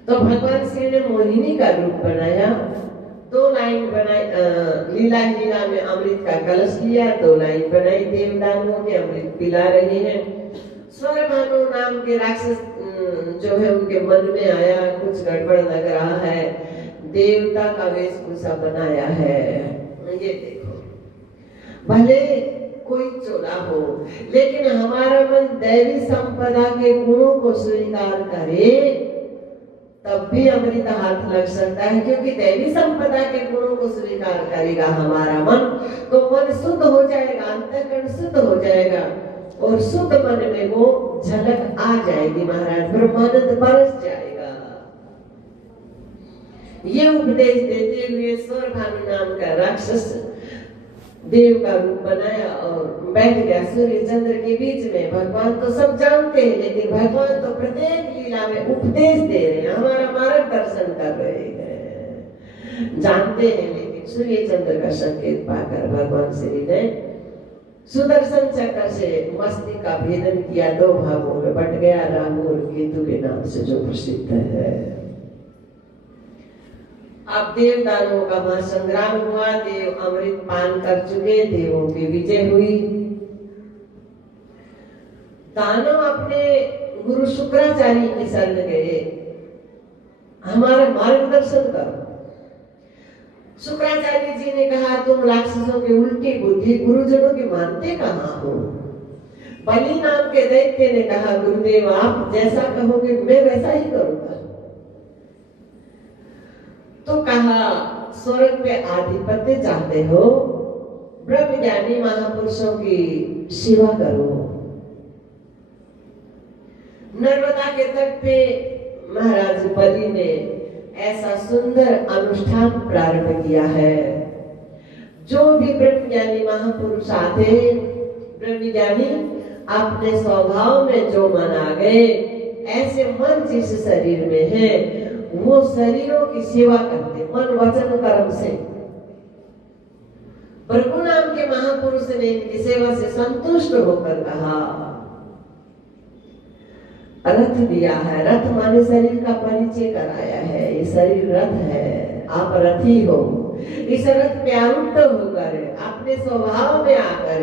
तो भगवान श्री ने मोहिनी का रूप बनाया, 2 लाइन बनाई, लीला लीला में अमृत का कलश लिया, 2 लाइन बनाई, देवदानों के अमृत पिला रहे हैं। स्वरभानु नाम के राक्षस जो है उनके मन में आया कुछ गड़बड़ लग रहा है, देवता का वेशभूषा बनाया है। ये देखो, भले कोई चोला हो, लेकिन हमारा मन दैवी संपदा के गुणों को स्वीकार करे, तब भी अमृत हाथ लग सकता है। क्योंकि दैवी संपदा के गुणों को स्वीकार करेगा हमारा मन, तो मन शुद्ध हो जाएगा, अंतःकरण शुद्ध हो जाएगा, और शुद्ध मन में वो झलक आ जाएगी महाराज, ब्रह्मानंद बरस जाएगा। ये उपदेश देते हुए स्वरभानु नाम का राक्षस देव का रूप बनाया और बैठ गया सूर्य चंद्र के बीच में। भगवान तो सब जानते हैं, लेकिन भगवान तो प्रत्येक लीला में उपदेश दे रहे हैं, हमारा मार्गदर्शन कर रहे हैं, जानते हैं। लेकिन सूर्य चंद्र का संकेत पाकर भगवान श्री ने सुदर्शन चक्र से मस्तिष्क का भेदन किया, 2 भागों में बट गया, राहु और केतु के नाम से जो प्रसिद्ध है। अब देवदानों का महासंग्राम हुआ, देव अमृत पान कर चुके, देवों की विजय हुई। दानव अपने गुरु शुक्राचार्य की शरण गए, हमारा मार्गदर्शन करो। शुक्राचार्य जी ने कहा, तुम राक्षसों की उल्टी बुद्धि गुरुजनों की मानते कहाँ हो? बलि नाम के दैत्य ने कहा, गुरुदेव आप जैसा कहोगे मैं वैसा ही करूंगा। तो कहा, स्वर्ग पे आधिपत्य चाहते हो, ब्रह्म ज्ञानी महापुरुषों की सेवा करो। नर्मदा के तट पे महाराज बलि ने ऐसा सुंदर अनुष्ठान प्रारंभ किया है। जो भी ब्रह्म ज्ञानी महापुरुष आते, ब्रह्म ज्ञानी अपने स्वभाव में जो मन आ गए, ऐसे मन जिस शरीर में है वो शरीरों की सेवा करते, मन वचन कर्म से। प्रभु नाम के महापुरुष ने इनकी सेवा से संतुष्ट होकर कहा, रथ दिया है, रथ माने शरीर का परिचय कराया है, ये शरीर रथ है, आप रथी हो। इस रथ पे आरूढ़ होकर अपने स्वभाव में आकर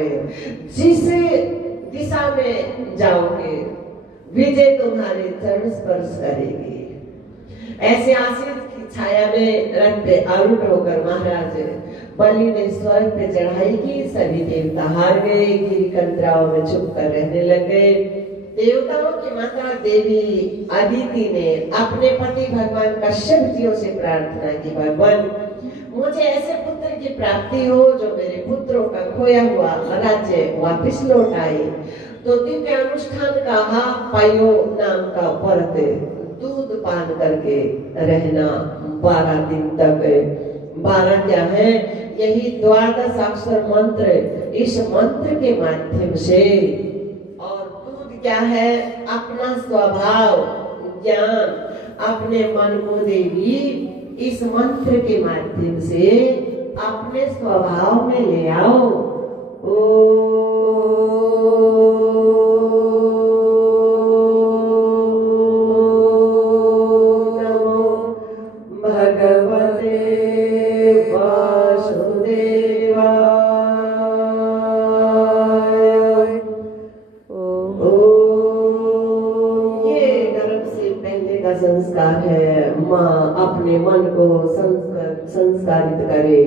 जिस दिशा में जाओगे विजय तुम्हारे चरण स्पर्श करेगी। ऐसे आशीष की छाया में रथ पे आरूढ़ होकर महाराज बलि ने स्वर्ग पे चढ़ाई की, सभी देवता हार गए, गिरी कंदराओं में छुप कर रहने लगे। देवताओं की माता देवी अदिति ने अपने पति भगवान कश्यप जी से प्रार्थना की, भगवान मुझे ऐसे पुत्र की प्राप्ति हो जो मेरे पुत्रों का खोया हुआ राज्य वापस लौट आए। तो दिव्य अनुष्ठान कहा, पायो नाम का व्रत, दूध पान करके रहना 12 दिन तक। 12 क्या है? यही 12 अक्षर मंत्र, इस मंत्र के माध्यम से। और दूध क्या है? अपना स्वभाव ज्ञान, अपने मन को देवी इस मंत्र के माध्यम से अपने स्वभाव में ले आओ। संस्कार है, माँ अपने मन को संस्कारित करे।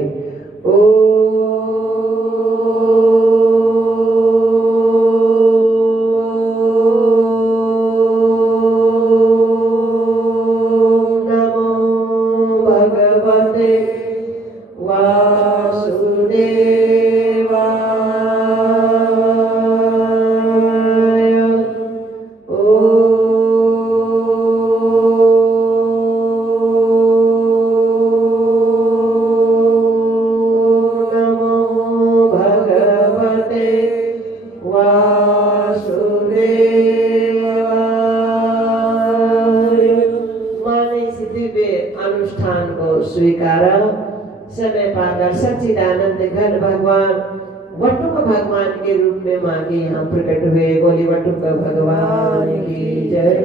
समय पाकर सच्चिदानंद घन भगवान वटुक भगवान के रूप में माँ के यहाँ प्रकट हुए। बोली वटुक भगवान की जय।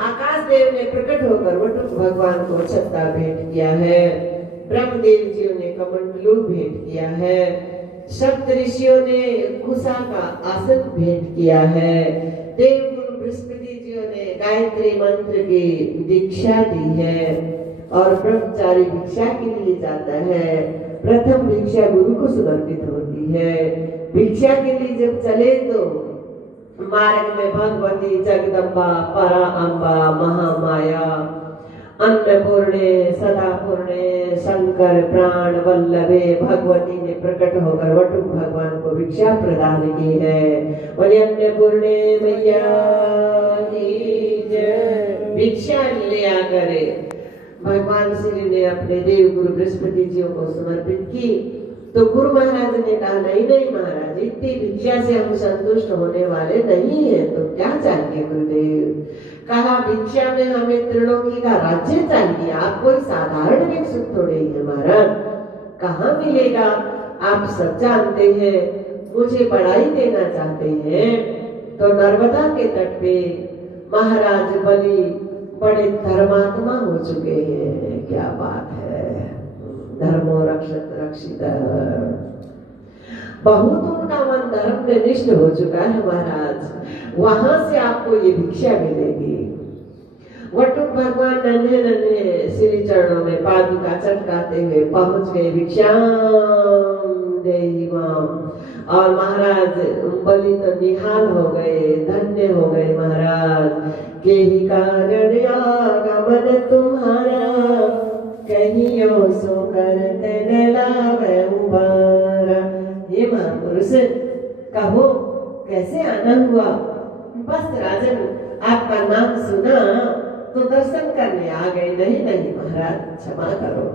आकाश देव ने प्रकट होकर वटुक भगवान को छत्ता भेंट किया है। ब्रह्मदेव जी ने कमंडलू भेंट किया है। सप्त ऋषियों ने कुशा का आसन भेंट किया है। देव गुरु बृहस्पति जी ने गायत्री मंत्र की दीक्षा दी है। और ब्रह्मचारी भिक्षा के लिए जाता है। प्रथम भिक्षा गुरु को समर्पित होती है। भिक्षा के लिए जब चले तो मार्ग में भगवती जगदम्बा परा अम्बा महामाया अन्नपूर्णे सदापूर्णे शंकर प्राण वल्लभे भगवती ने प्रकट होकर वटुक भगवान को भिक्षा प्रदान की है। बोले अन्नपूर्णे मैया की जय। भिक्षा लिया करे भगवान श्री ने अपने देव गुरु बृहस्पति जी को समर्पित की। तो गुरु महाराज ने कहा नहीं नहीं महाराज, इतनी भिक्षा से हम संतुष्ट होने वाले नहीं है, तो क्या चाहिए गुरुदेव? कहा भिक्षा में हमें त्रिलोकी का राज्य चाहिए, आप कोई साधारण भिक्षुक थोड़े ही है महाराज, कहाँ मिलेगा? आप सब जानते हैं, मुझे बढ़ाई देना चाहते हैं। तो नर्मदा के तट पे महाराज बलि बड़े धर्मात्मा हो चुके हैं। क्या बात है, धर्मो रक्षित रक्षित, बहुत उनका मन धर्म में निष्ठ हो चुका है महाराज। वहां से आपको ये भिक्षा मिलेगी। वटुक भगवान नन्हे नन्हे श्री चरणों में पादुका चटकाते हुए पहुंच गए भिक्षाम देहि माम। और महाराज बलि तो निहाल हो गए, धन्य हो गए महाराज। के ही कारण आगमन तुम्हारा, कहियो सो करते लावे उबारा। ये महापुरुष कहो कैसे आना हुआ? बस राजन आपका नाम सुना तो दर्शन करने आ गए। नहीं नहीं महाराज क्षमा करो,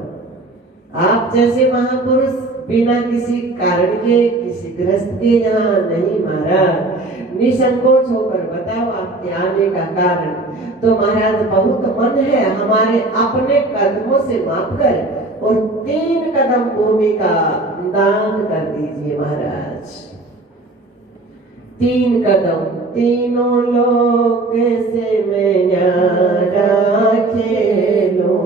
आप जैसे महापुरुष बिना किसी कारण के किसी ग्रस्त के यहाँ नहीं महाराज। निसंकोच होकर बताओ आपके आने का कारण। तो महाराज बहुत मन है हमारे अपने कदमों से माप कर और 3 कदम भूमि का दान कर दीजिए महाराज। 3 कदम तीनों लोक से मैं न्यारा खेलूं,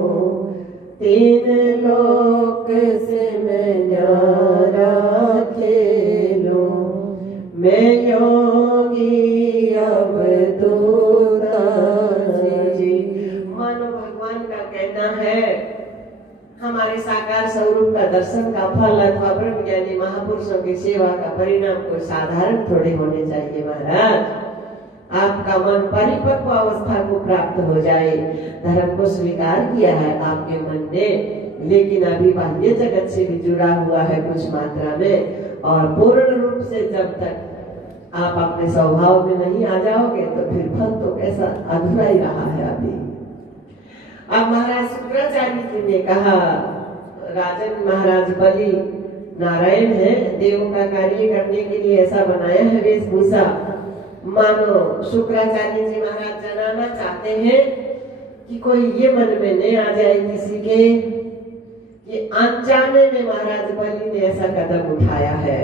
3 लोक से मैं न्यारा खेलूं। मैं योगी अवधूता जी। मानो भगवान का कहना है हमारे साकार स्वरूप का दर्शन का फल अथवा ब्रह्म ज्ञानी महापुरुषों की सेवा का परिणाम कोई साधारण थोड़े होने चाहिए महाराज। आपका मन परिपक्व अवस्था को प्राप्त हो जाए। धर्म को स्वीकार किया है आपके मन ने, लेकिन अभी बाह्य जगत से भी जुड़ा हुआ है कुछ मात्रा में। और पूर्ण रूप से जब तक आप अपने स्वभाव में नहीं आ जाओगे तो फिर फल तो कैसा अधूरा ही रहा है अभी। अब महाराज शुक्राचार्य जी ने कहा राजन महाराज बलि नारायण है, देवों का कार्य करने के लिए ऐसा बनाया है वेशभूषा। मानो शुक्राचार्य जी महाराज जनाना चाहते हैं कि कोई ये मन में नहीं आ जाए किसी के कि अनजाने में महाराज बलि ने ऐसा कदम उठाया है,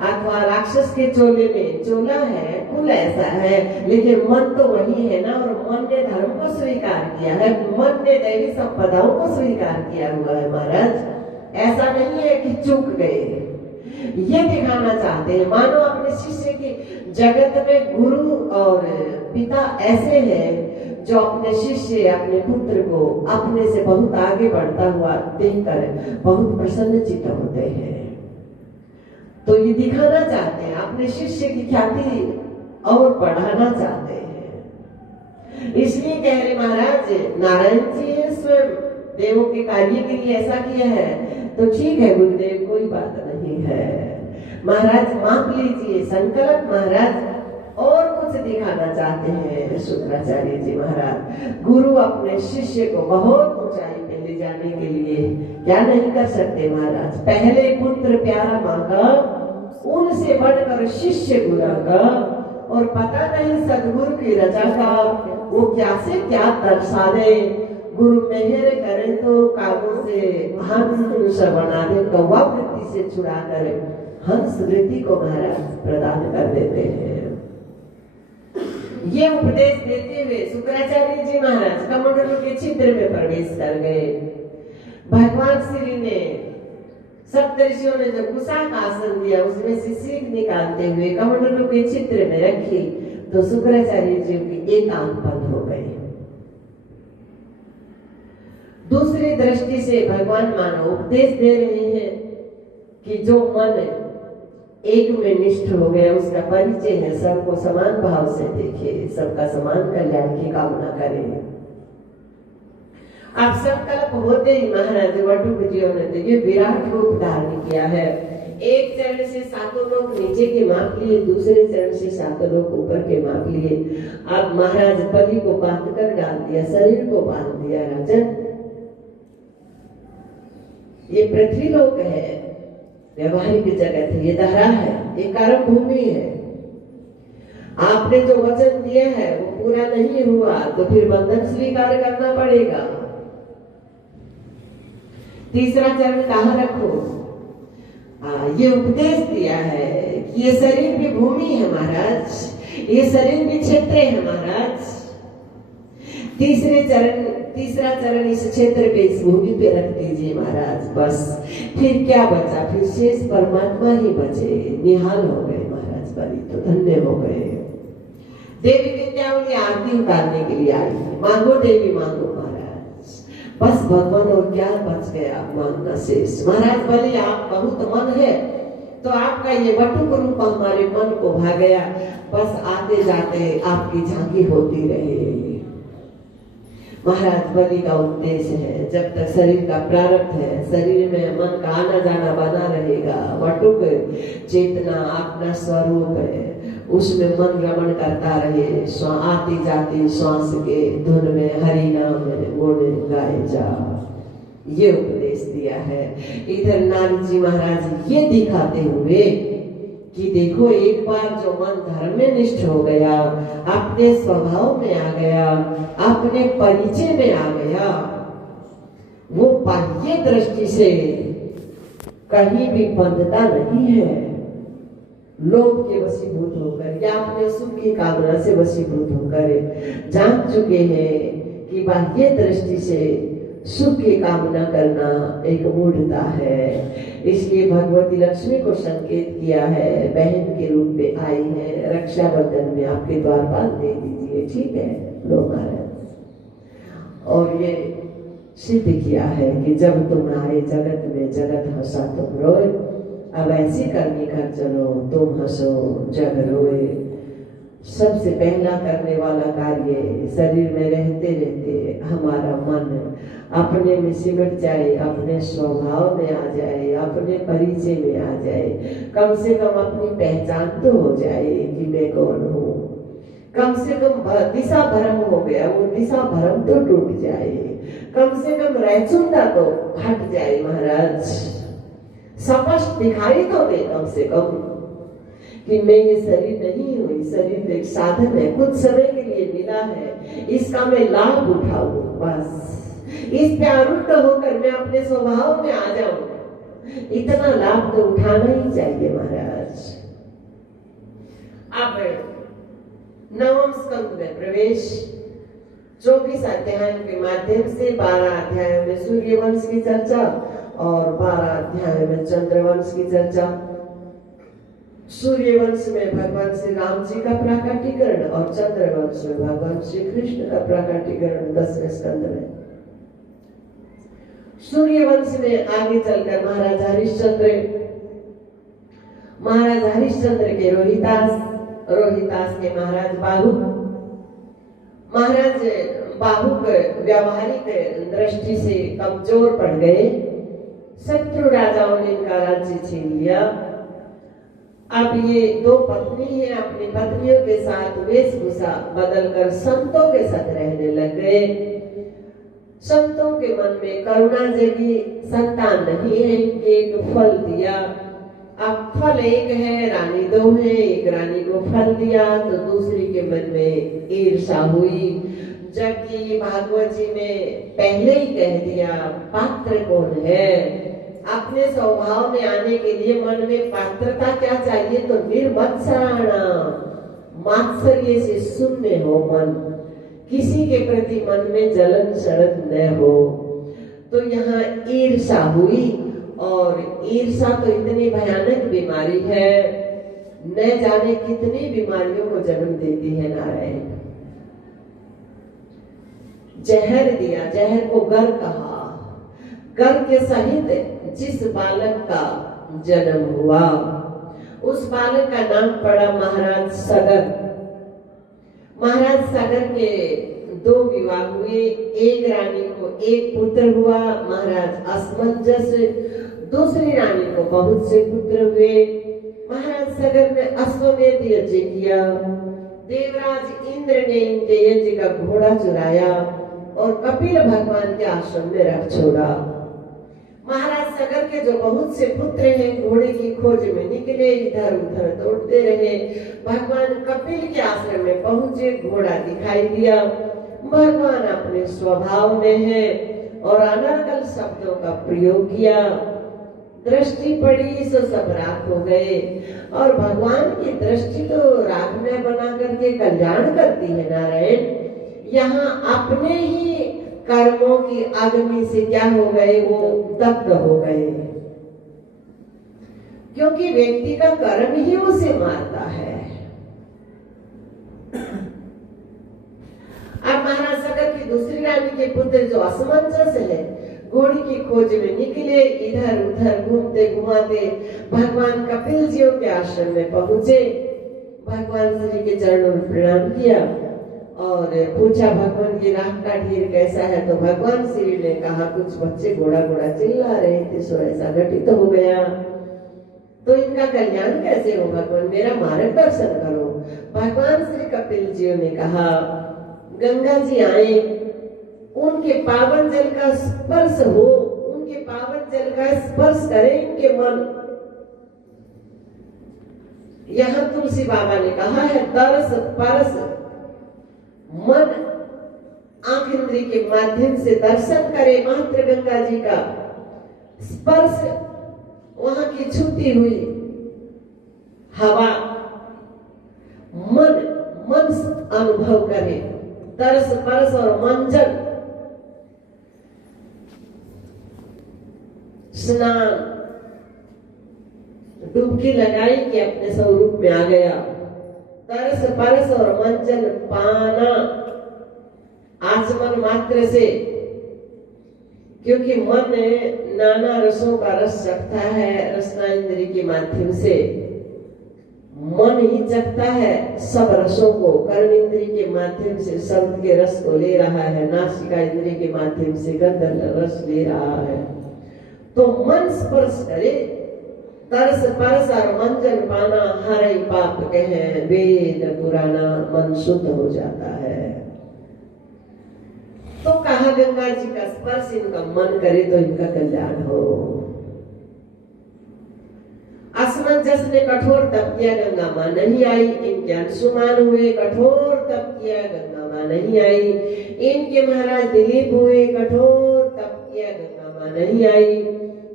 अथवा राक्षस के चोले में चोला है, कुल ऐसा है, लेकिन मन तो वही है ना। और मन ने धर्म को स्वीकार किया है, मन ने दैवी संपदाओं को स्वीकार किया हुआ है महाराज। ऐसा नहीं है कि चूक गए, ये दिखाना चाहते हैं। मानो अपने शिष्य की जगत में गुरु और पिता ऐसे हैं जो अपने शिष्य अपने पुत्र को अपने से बहुत आगे बढ़ता हुआ देखकर बहुत प्रसन्न चित्त होते हैं। तो ये दिखाना चाहते हैं, अपने शिष्य की ख्याति और बढ़ाना चाहते हैं। इसलिए कह रहे महाराज नारायण जी है स्वयं देवों के कार्य के लिए ऐसा किया है, तो ठीक है गुरुदेव कोई बात नहीं है। महाराज माप लीजिए संकल्प। महाराज और कुछ दिखाना चाहते हैं शुक्राचार्य जी महाराज। गुरु अपने शिष्य को बहुत ऊंचाई पे ले जाने के लिए क्या नहीं कर सकते महाराज। पहले पुत्र प्यारा माँ का, उनसे बढ़कर शिष्य गुरु का, और पता नहीं सदगुरु की रचा का वो क्या से क्या दर्शा दे। गुरु मेहर करें तो काबू से हंस बना दे, कौवा वृत्ति से छुड़ा कर हंस वृत्ति को महाराज प्रदान कर देते हैं। ये उपदेश देते हुए शुक्राचार्य जी महाराज कमंडलू के छिद्र में प्रवेश कर गए। भगवान श्री ने सप्तर्षियों ने जो कुशा का आसन दिया उसमें से सीख निकालते हुए कमंडलू के छिद्र में रखी तो शुक्राचार्य जी की एक आंख बंद हो गई। दूसरी दृष्टि से भगवान मानो उपदेश दे रहे हैं कि जो मन एक में निष्ठ हो गया उसका परिचय है सबको समान भाव से देखे, सबका समान कल्याण की कामना करे। अब संकल्प होते ही महाराज वटुकजियों ने तो ये विराट रूप धारण किया है। एक चरण से सातों लोग नीचे के माप लिए, दूसरे चरण से सातों लोग ऊपर के माप लिए। अब महाराज बलि को बांध कर डाल दिया, शरीर को बांध दिया। राजन ये पृथ्वी लोक है, व्यवहारिक जगत है, ये दहरा है, ये कर्म भूमि है। आपने जो वचन दिया है वो पूरा नहीं हुआ तो फिर बंधन स्वीकार करना पड़ेगा। तीसरा चरण कहाँ रखो? ये उपदेश दिया है कि ये शरीर भी भूमि है महाराज, ये शरीर भी क्षेत्र है महाराज। तीसरा चरण इस क्षेत्र पे, इस भूमि पे रख दीजिए महाराज। बस फिर क्या बचा? फिर शेष परमात्मा ही बचे। निहाल हो गए महाराज बलि तो, धन्य हो गए। देवी विद्यावली आरती उतारने के लिए आई। मांगो देवी मांगो महाराज, बस भगवान और क्या बच गया? मांगना शेष। महाराज बलि आप बहुत मन है तो आपका ये वटुक रूप हमारे मन को भा गया, बस आते जाते आपकी झांकी होती रहे। महाराज बलि का उद्देश्य है जब तक शरीर का प्रारब्ध है, शरीर में मन का आना जाना बना रहेगा। वटुक चेतना अपना स्वरूप है, उसमें मन रमण करता रहे, आती जाती श्वास के धुन में हरि नाम गुण गाए जा। ये उपदेश दिया है। इधर नारद जी महाराज ये दिखाते हुए कि देखो एक बार जो मन धर्म में निष्ठ हो गया, अपने स्वभाव में आ गया, अपने परिचय में आ गया, वो बाह्य दृष्टि से कहीं भी बंधता नहीं है। लोभ के वशीभूत होकर या अपने सुख की कामना से वशीभूत होकर जान चुके हैं कि बाह्य दृष्टि से सुख की कामना करना एक मूढ़ता है। इसलिए भगवती लक्ष्मी को संकेत किया है, बहन के रूप में आई है, रक्षाबंधन में आपके द्वारपाल दे दीजिए, ठीक है लो महाराज। और ये सिद्ध किया है कि जब तुम आए जगत में, जगत हंसा तुम रोए। अब ऐसी करनी कर चलो, तुम हंसो जग रोए। सबसे पहला करने वाला कार्य शरीर में रहते रहते हमारा मन अपने में सिमट जाए, अपने स्वभाव में आ जाए, अपने परिचय में आ जाए। कम से कम अपनी पहचान तो हो जाए कि मैं कौन हूँ। कम से कम दिशा भ्रम हो गया, वो दिशा भ्रम तो टूट जाए। कम से कम रैचुंदा तो हट जाए महाराज। स्पष्ट दिखाई तो दे कम से कम कि मैं ये शरीर नहीं हूँ, शरीर एक साधन है, कुछ समय के लिए मिला है, इसका मैं लाभ उठाऊं। बस इस पे आरूढ़ होकर मैं अपने स्वभाव में आ जाऊं, इतना लाभ तो उठाना ही चाहिए महाराज। अब 9वें स्कंद में प्रवेश। 24 अध्यायों के माध्यम से 12 अध्यायों में सूर्यवंश की चर्चा और 12 अध्यायों में चंद्रवंश की चर्चा। सूर्यवंश में भगवान श्री राम जी का प्राकटीकरण और चंद्रवंश में भगवान श्री कृष्ण का प्राकटीकरण 10वें स्कंद में। सूर्यवंश में आगे चलकर महाराज हरिश्चंद्र के रोहितास के महाराज बाहुक व्यावहारिक दृष्टि से कमजोर पड़ गए। शत्रु राजाओं ने इनका राज्य छीन लिया। अब ये 2 पत्नी है, अपनी पत्नियों के साथ वेशभूषा बदलकर संतों के साथ रहने लग गए। संतों के मन में करुणा जगी, संतान नहीं है, इनके एक फल दिया। अब फल एक है, रानी 2 है, एक रानी को फल दिया तो दूसरी के मन में ईर्षा हुई। जबकि भागवत जी में पहले ही कह दिया पात्र कौन है। अपने स्वभाव में आने के लिए मन में पात्रता क्या चाहिए, तो निर्मत्सराणा, मात्सर्य से शून्य हो मन, किसी के प्रति मन में जलन शरण न हो। तो यहाँ ईर्षा हुई, और ईर्षा तो इतनी भयानक बीमारी है, न जाने कितनी बीमारियों को जन्म देती है। नारायण जहर दिया, जहर को गर कहा, गर के सहित जिस बालक का जन्म हुआ उस बालक का नाम पड़ा महाराज सगर। महाराज सगर के 2 विवाह हुए, एक रानी को एक पुत्र हुआ महाराज असमंजस, दूसरी रानी को बहुत से पुत्र हुए। महाराज सगर ने अश्वमेध यज्ञ किया, देवराज इंद्र ने इनके यज्ञ का घोड़ा चुराया और कपिल भगवान के आश्रम में रख छोड़ा। महाराज सगर के जो बहुत से पुत्र हैं घोड़े की खोज में निकले, इधर उधर दौड़ते रहे, भगवान कपिल के आश्रम में पहुंचे, घोड़ा दिखाई दिया। भगवान अपने स्वभाव में है और अनर्गल शब्दों का प्रयोग किया, दृष्टि पड़ी सो सब राख हो गए। और भगवान की दृष्टि तो राख में बना करके कल्याण करती है। नारायण यहाँ अपने ही कर्मों की अग्नि से क्या हो गए, वो दग्ध हो गए, क्योंकि व्यक्ति का कर्म ही उसे मारता है। अब महाराज सगर की दूसरी रानी के पुत्र जो असमंजस है, घोड़ी की खोज में निकले, इधर उधर घूमते घुमाते भगवान कपिल जी के आश्रम में पहुंचे। भगवान श्री के चरणों में प्रणाम किया और पूछा भगवान की राख का ढेर कैसा है। तो भगवान श्री ने कहा कुछ बच्चे घोड़ा घोड़ा चिल्ला रहे थे, सो ऐसा घटित हो गया, तो इनका कल्याण कैसे हो भगवान, मेरा मार्गदर्शन करो। भगवान श्री कपिल जी ने कहा गंगा जी आए, उनके पावन जल का स्पर्श हो, उनके पावन जल का स्पर्श करे इनके मन। यहाँ तुलसी बाबा ने कहा है तरस परस मन आंख इंद्री के माध्यम से दर्शन करे, मात्र गंगा जी का स्पर्श, वहां की छूती हुई हवा मन अनुभव करे, तरस परस और मंजन, स्नान, डुबकी लगाई कि अपने स्वरूप में आ गया। तरस परस और मंजन पाना आचमन मात्र से, क्योंकि मन नाना रसों का रस चखता है, रसना इंद्री के माध्यम से मन ही चखता है सब रसों को, कर्ण इंद्री के माध्यम से शब्द के रस को ले रहा है, नासिका इंद्री के माध्यम से गंध रस ले रहा है। तो मन स्पर्श करे, तरस परस और मंजन पाना हर पाप कहे वेद पुराना, मन शुद्ध हो जाता है। तो कहा गंगा जी का स्पर्श इनका मन करे तो इनका कल्याण हो। असमंजस ने कठोर तप किया, गंगा मां नहीं आई, इनके अंशुमान हुए, कठोर तप किया, गंगा मां नहीं आई। इनके महाराज दिलीप हुए, कठोर तप किया, गंगा मां नहीं आई।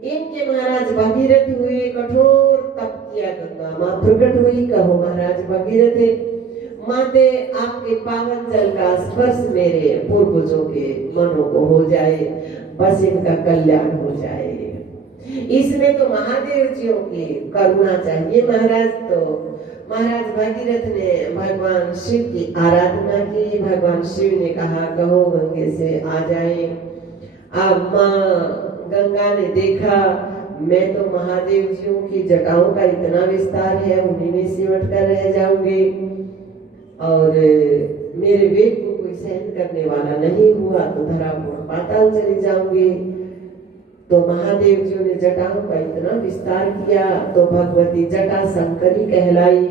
इनके महाराज भगीरथ हुए, कठोर तप किया, गंगा मां प्रकट हुई। कहो महाराज भगीरथ माते आपके पावन जल का स्पर्श मेरे पूर्वजों के मनों को हो जाए, बस इनका कल्याण हो जाए। इसमें तो महादेव जियों की करुणा चाहिए। महाराज तो महाराज भगीरथ ने भगवान शिव की आराधना की। भगवान शिव ने कहा कहो गंगे से आ जाए। अब माँ गंगा ने देखा मैं तो महादेव जियों की जटाओं का इतना विस्तार है, उन्हीं में सिमट कर रह जाऊंगी और मेरे वेग को कोई सहन करने वाला नहीं हुआ तो धरा पाताल चली जाऊंगी। तो महादेव जी ने जटाओं का इतना विस्तार किया तो भगवती जटा शंकरी कहलाई।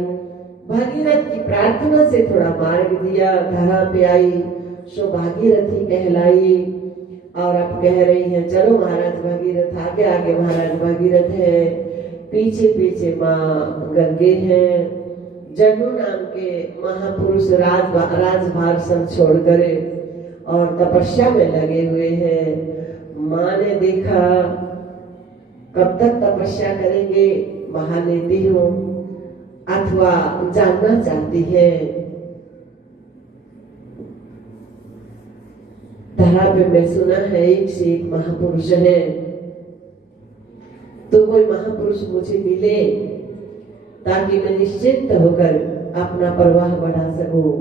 भागीरथ की प्रार्थना से थोड़ा मार्ग दिया, धरा पे आई सो भागीरथी कहलाई। और अब कह रही है चलो महाराज भागीरथ, आगे आगे महाराज भागीरथ है, पीछे पीछे माँ गंगे है। जनु नाम के महापुरुष राजभार सब छोड़ करे और तपस्या में लगे हुए हैं। माँ ने देखा कब तक तपस्या करेंगे, वहां लेती हूँ, अथवा जानना चाहती है। धरा पे मैं सुना है एक से एक महापुरुष है, तो कोई महापुरुष मुझे मिले ताकि मैं निश्चिंत होकर अपना प्रवाह बढ़ा सकूं।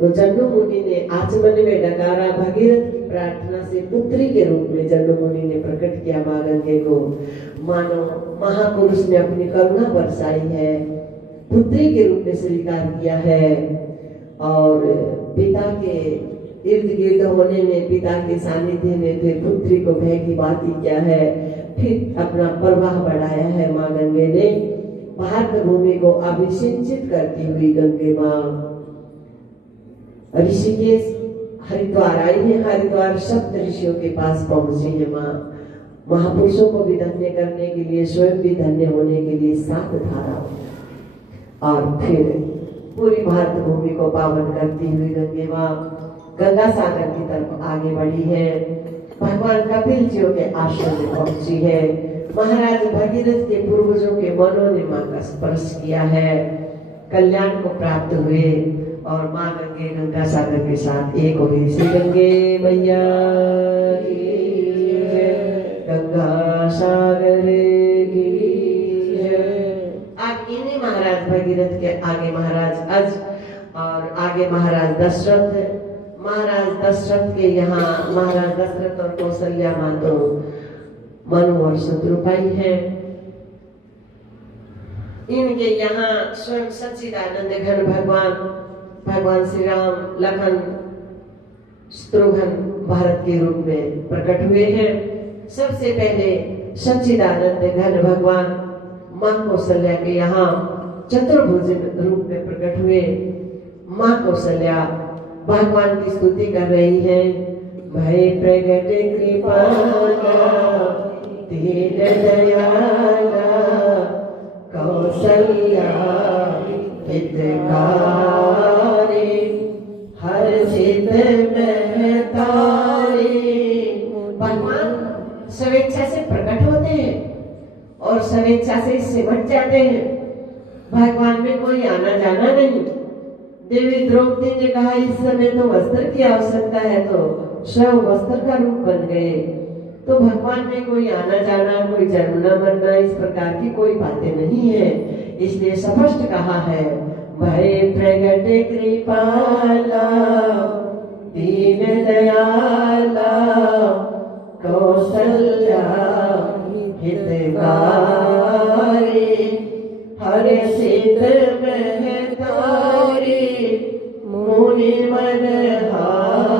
तो जन्नू मुनि ने आचमन में डकारा। भगीरथ की प्रार्थना से पुत्री के रूप में जन्नू मुनि ने प्रकट किया मां गंगे को। मानो महापुरुष ने अपनी करुणा बरसाई है, पुत्री के रूप में स्वीकार किया है। और पिता के इर्द गिर्द होने में, पिता के सानिध्य में फिर पुत्री को भय की बात ही क्या है, फिर अपना प्रवाह बढ़ाया है मां गंगे ने। भारत भूमि को अभिसिंचित करती हुई गंगे मां ऋषिकेश हरिद्वार आई है। हरिद्वार सप्त ऋषियों के पास पहुंची है मां, महापुरुषों को भी धन्य करने के लिए, स्वयं भी धन्य होने के लिए 7 धारा, और फिर पूरी भारत भूमि को पावन करती हुई गंगे मां गंगा सागर की तरफ आगे बढ़ी है। भगवान कपिल जी के आश्रम में पहुंची है। महाराज भगीरथ के पूर्वजों के मनों ने मां का स्पर्श किया है, कल्याण को प्राप्त हुए, और मां गंगे गंगा सागर के साथ एक हो गई। श्री गंगे मैया की जय, गंगा सागर की जय। अब इन्हीं महाराज भगीरथ के आगे महाराज अज, और आगे महाराज दशरथ। महाराज दशरथ के यहाँ महाराज दशरथ और कौशल्या माँ तो मनु और शत्रुपाई है। इनके यहाँ स्वयं सच्चिदानंद घन भगवान श्री राम, लखन, शत्रुघ्न भारत के रूप में प्रकट हुए हैं। सबसे पहले सच्चिदानंद घन भगवान माँ कौशल्या के यहाँ चतुर्भुज रूप में प्रकट हुए। माँ कौशल्या भगवान की स्तुति कर रही है। भय प्रगट कृपाला दीन दयाला कौशल्या हितकारी हर्षित महतारी। भगवान स्वेच्छा से प्रकट होते हैं और स्वेच्छा से सिमट जाते हैं। भगवान में कोई आना जाना नहीं। देवी द्रौपदी ने कहा इस समय तो वस्त्र की आवश्यकता है, तो स्वयं वस्त्र का रूप बन गए। तो भगवान में कोई आना जाना, कोई जन्मना मरना, इस प्रकार की कोई बातें नहीं है। इसलिए स्पष्ट कहा है, भय प्रगट कृपाला दीन दयाला कौशल्या हितकारी हर्षित महतारी मुनि मनहारी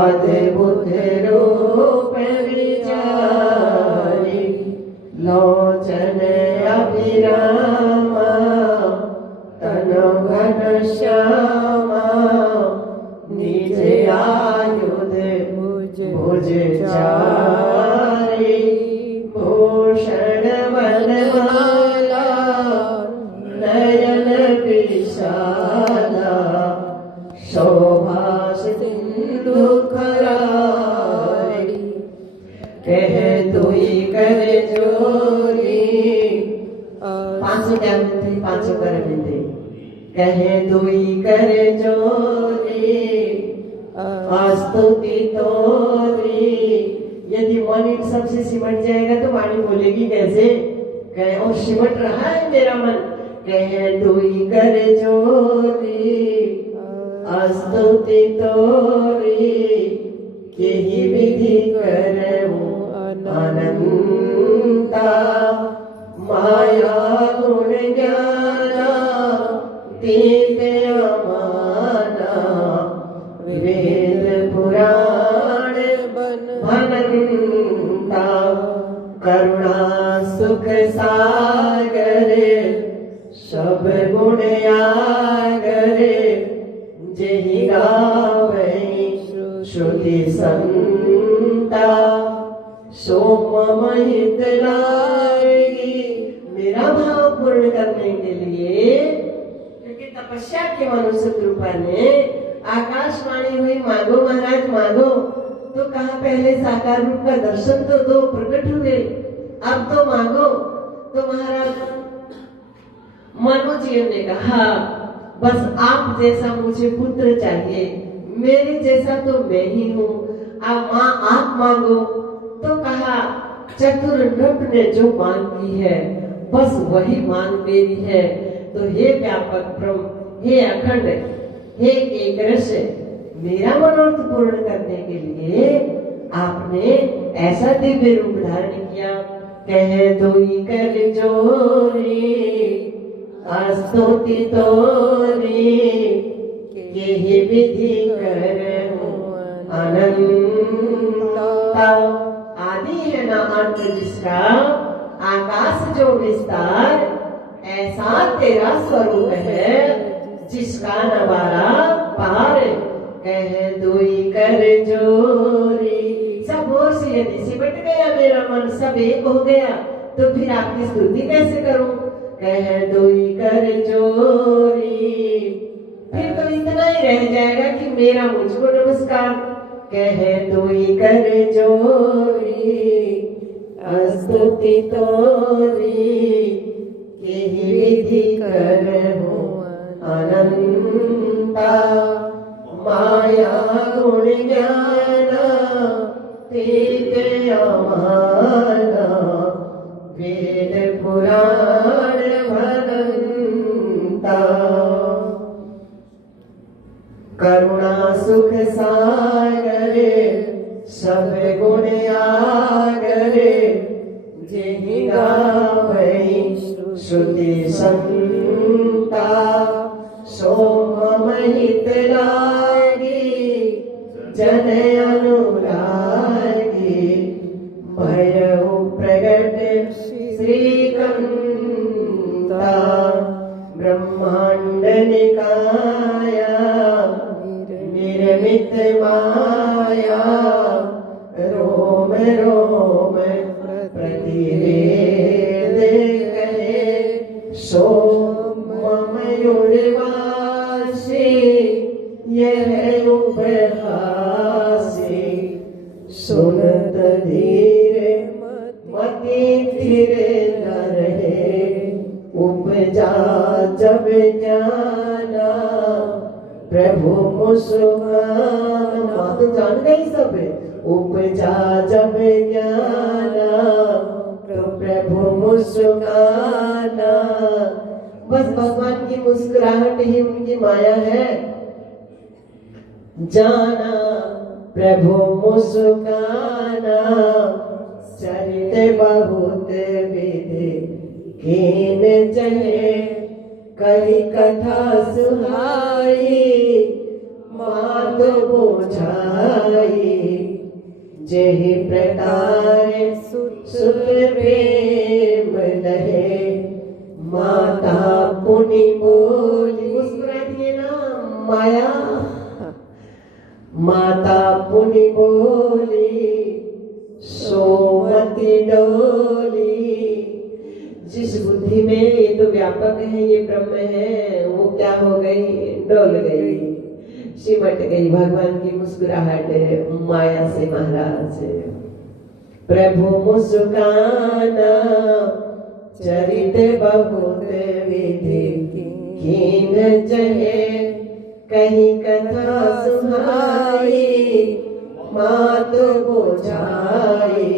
अद्भुत रूप विचारी लोचन अभिरामा तनु घनश्यामा निज आयुध भुज चारी भूषण वनमाला नयन विशाला शोभा सिंधु करारी कह दुई कर जोरी 500 क्या मिलते 500 कर मिलते कहे दुई कर जोरी स्तुति तोरी। यदि मन इन सबसे सिमट जाएगा तो वाणी बोलेगी कैसे? कहे और सिमट रहा है मेरा मन। कहे दुई कर जोरी स्तुति तोरी यही विधि करऊं अनंता माया गुण ज्ञाना तीत अमाना वेद पुराण भनंता करुणा सुख सागर सब गुण आगर जेहि गावै श्रुति संता सोम महित लागी। मेरा भाव पूर्ण करने के लिए, क्योंकि तपस्या के मनुष्य कृपा ने आकाशवाणी हुई मांगो महाराज मांगो, तो कहा पहले साकार रूप का दर्शन तो दो, प्रकट हुए, अब तो मांगो। तो महाराज मनोजीव ने कहा बस आप जैसा मुझे पुत्र चाहिए, मेरे जैसा तो मैं ही हूँ, अब आप मांगो। तो कहा चतुर नृप ने जो मांग की है बस वही मांग मेरी है। तो हे व्यापक ब्रह्म, हे अखंड, हे एक रस, मेरा मनोरथ पूर्ण करने के लिए आपने ऐसा दिव्य रूप धारण किया। कह दोई कर जोरी स्तुति तोरी, यही विधि कर अनंता। आदि है ना अंत जिसका, आकाश जो विस्तार, ऐसा तेरा स्वरूप है जिसका नवारा पार। कह दोई कर जोरी, सब ओर से यदि सिमट गया मेरा मन, सब एक हो गया, तो फिर आपकी स्तुति कैसे करूं। कह दोई कर जोरी, फिर तो इतना ही रह जाएगा कि मेरा मुझको नमस्कार। कह दोई कर जोरी स्तुति तोरी, यही विधि करहु अनंता। माया गुण ज्ञान तीत अमाना, वेद पुराण भगंता। करुणा सुख सागरे सब गुण आगरे, जिहि गावै श्रुति संता। सो मम हित लागी जन अनुरागी, भयउ प्रगट श्रीकंता। ब्रह्मांड निकाया निर्मित माया, रोम रोम प्रतिवेद कहे। सो मम युनिवासी यह उपहासी, सुनत धीरे मति धीरे न रहे। उपजा जब ज्ञाना प्रभु मुस्काना, तो जान गई सब। उपजा जब ज्ञाना तो प्रभु मुस्काना, बस भगवान की मुस्कुराहट ही उनकी माया है। जाना प्रभु मुस्काना, चरित बहुत विधि कीन चहे। कही कथा सुहाई मात बुझाई, जेहि प्रकार सुत प्रेम लहे। माता पुनि बोली, मुस्कुरा दिए ना माया। माता पुनि बोली सोमति डोली। जिस बुद्धि में ये तो व्यापक है, ये ब्रह्म है, वो क्या हो गई, डोल गई, सिमट गई भगवान की मुस्कुराहट माया से महाराज। प्रभु मुस्काना चरित बहुत विधि कीन चहे। कहीं कथा सुहाई मात बुझाई,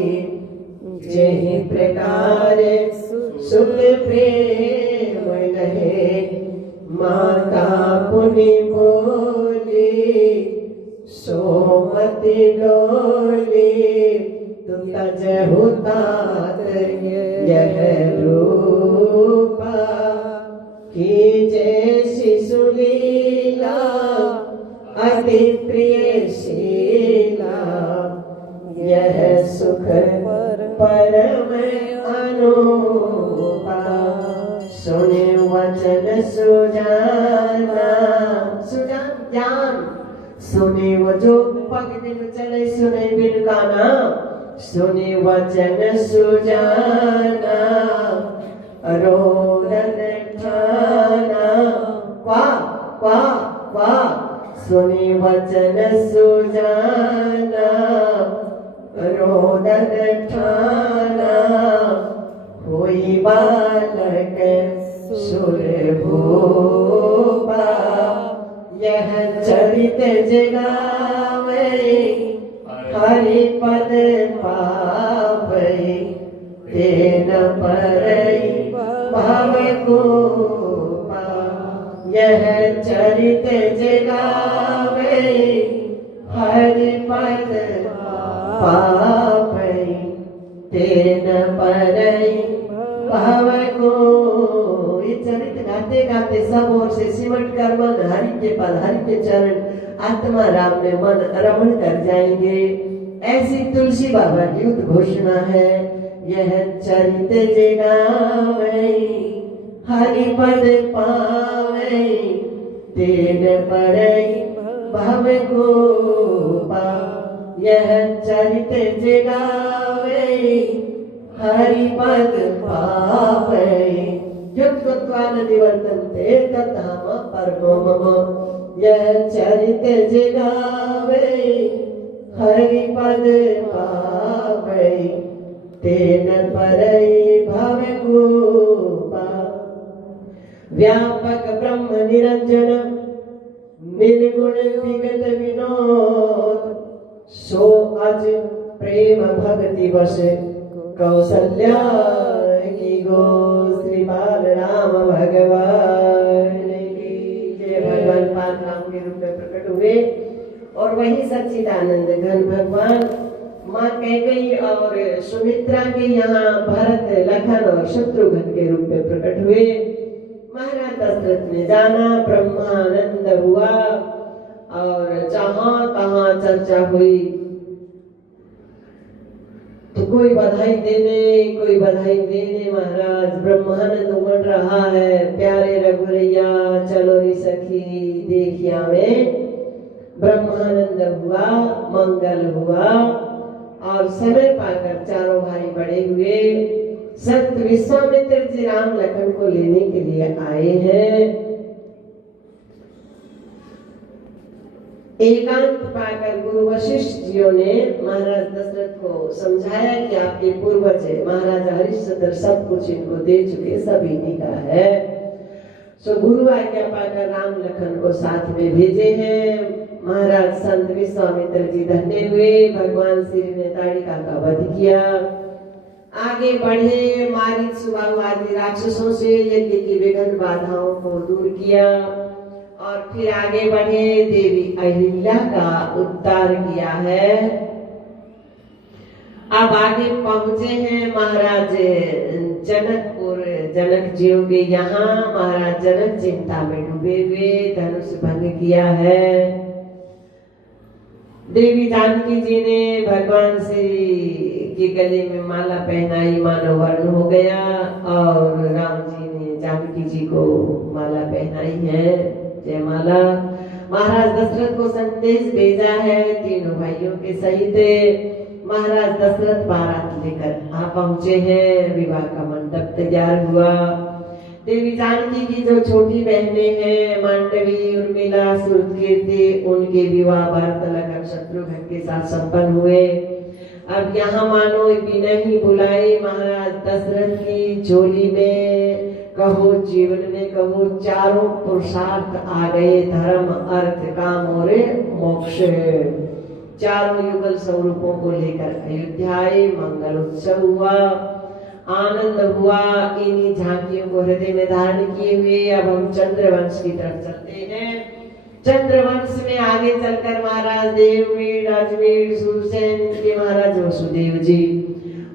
जेहि प्रकार सुन प्रेम लहे। माता पुनि बोली सोमति डोली, तु तजहु तात यह रूपा। की जैसी सुलीला अति प्रिय शीला, यह सुख परम अनुपा। सुने वचन सुजाना, सुजान ज्ञान, सुने वो जो पग बिन चले सुने बिन गाना। सुने वचन सुजाना रोदन ठाना। वाह वाह वाह, सुनी वचन सुजाना रोदन ठाना हुई बालक सुर भूपा यह चरित जगावे हरि पद पावे तेन परई भव कोपा यह चरित जगावे हरि पद पावे तेन परई भव को। ये चरित गाते गाते सब ओर से सिमट कर मन हरि के पद हरि के चरण आत्मा राम में मन रमण कर जाएंगे। ऐसी तुलसी बाबा की उद्घोषणा है। यह चरित जगावे हरि पद पावे तेन परई भव कोपा यह चरित जगावे हरि पद पावे युक्त्वाननिवर्तन्ते तद्धाम परमो मम। यह चरित जगावे हरि पद पावे तेन परई भव कोपा। व्यापक ब्रह्म निरंजन निर्गुण विगत विनोद सो अज प्रेम भक्ति वश कौशल्या की गो। श्री बाल राम भगवान की जय। भगवान बाल राम के रूप में प्रकट हुए और वही सच्चिदानंद घन भगवान माँ कैकेयी और सुमित्रा के यहाँ भरत लखन और शत्रुघ्न के रूप में प्रकट हुए। महाराज दशरथ ने जाना, ब्रह्मानंद हुआ और जहाँ तहाँ चर्चा हुई। तो कोई बधाई देने महाराज ब्रह्मानंद उमड़ रहा है। प्यारे रघुरैया चलो रे सखी देखिया में ब्रह्मानंद हुआ, मंगल हुआ और समय पाकर चारों भाई बड़े हुए। संत विश्वामित्र जी राम लखन को लेने के लिए आए हैं। एकांत पाकर गुरु वशिष्ठ जियों ने महाराज दशरथ को समझाया कि आपके पूर्वज महाराजा हरिश्चंद्र सब कुछ इनको दे चुके, सब इन्हीं का है। सो गुरु आज्ञा पाकर राम लखन को साथ में भेजे हैं। महाराज संत विश्वामित्र जी धन्य हुए। भगवान श्री ने ताड़िका का वध किया, आगे बढ़े, मारीच सुबाहु आदि राक्षसों से यज्ञ की विघ्न बाधाओं को दूर किया और फिर आगे बढ़े, देवी अहिल्या का उद्धार किया है। अब आगे पहुंचे हैं महाराज जनकपुर, जनक जी के यहाँ। महाराज जनक चिंता में डूबे हुए, धनुष भंग किया है। देवी जानकी जी ने भगवान श्री के गले में माला पहनाई, मानव वर्ण हो गया और राम जी ने जानकी जी को माला पहनाई है, जयमाला। महाराज दशरथ को संदेश भेजा है, तीनों भाइयों के सहित महाराज दशरथ बारात लेकर आ पहुंचे हैं। विवाह का मंडप तैयार हुआ। देवी जानकी की जो छोटी बहनें हैं मांडवी, उर्मिला, सुरकीर्ति, उनके विवाह भरत लखन शत्रुघ्न के साथ संपन्न हुए। अब यहाँ मानो बिना ही बुलाए महाराज दशरथ की झोली में कहो, जीवन में कहो, चारों पुरुषार्थ आ गए, धर्म अर्थ काम और मोक्ष। चारों युगल स्वरूपों को लेकर अयोध्या आए, मंगल उत्सव हुआ, आनंद हुआ। इन्हीं झांकियों को हृदय में धारण किए हुए अब हम चंद्रवंश की तरफ चलते हैं। चंद्रवंश में आगे चलकर महाराज देववीर, राजवीर, सूरसेन के महाराज वसुदेव जी,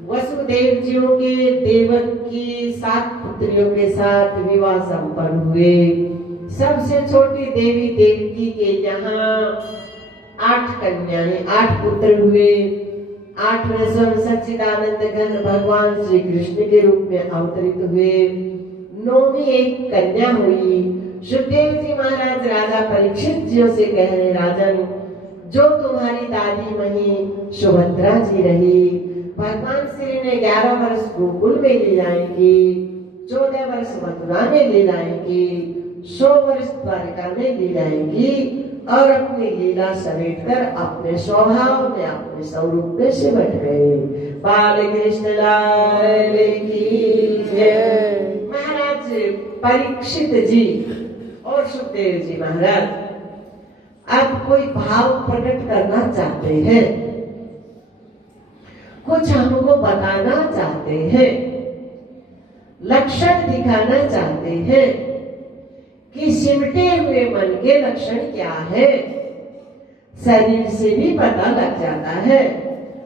वसुदेव जियों के देवक की 7 पुत्रियों के साथ विवाह संपन्न हुए। सबसे छोटी देवी देवकी के यहाँ 8 कन्याएं, 8 पुत्र हुए। 8वें स्वयं सच्चिदानंद घन भगवान श्री कृष्ण के रूप में अवतरित हुए। 9वीं एक कन्या हुई। सुखदेव जी महाराज राजा परीक्षित जियों से कह रहे, राजन जो तुम्हारी दादी मही सुभद्रा जी रही, भगवान श्री ने 11 वर्ष गोकुल में ले जाएंगी, 14 वर्ष मथुरा में ले जाएंगी, 100 वर्ष द्वारका में ले जाएंगी और अपनी लीला समेटकर अपने स्वभाव में, अपने स्वरूप में सिमट गए। बाल कृष्ण लाल की जय। महाराज परीक्षित जी और सुखदेव जी महाराज आप कोई भाव प्रकट करना चाहते हैं, कुछ हमको बताना चाहते हैं, लक्षण दिखाना चाहते हैं कि सिमटे हुए मन के लक्षण क्या है। शरीर से भी पता लग जाता है।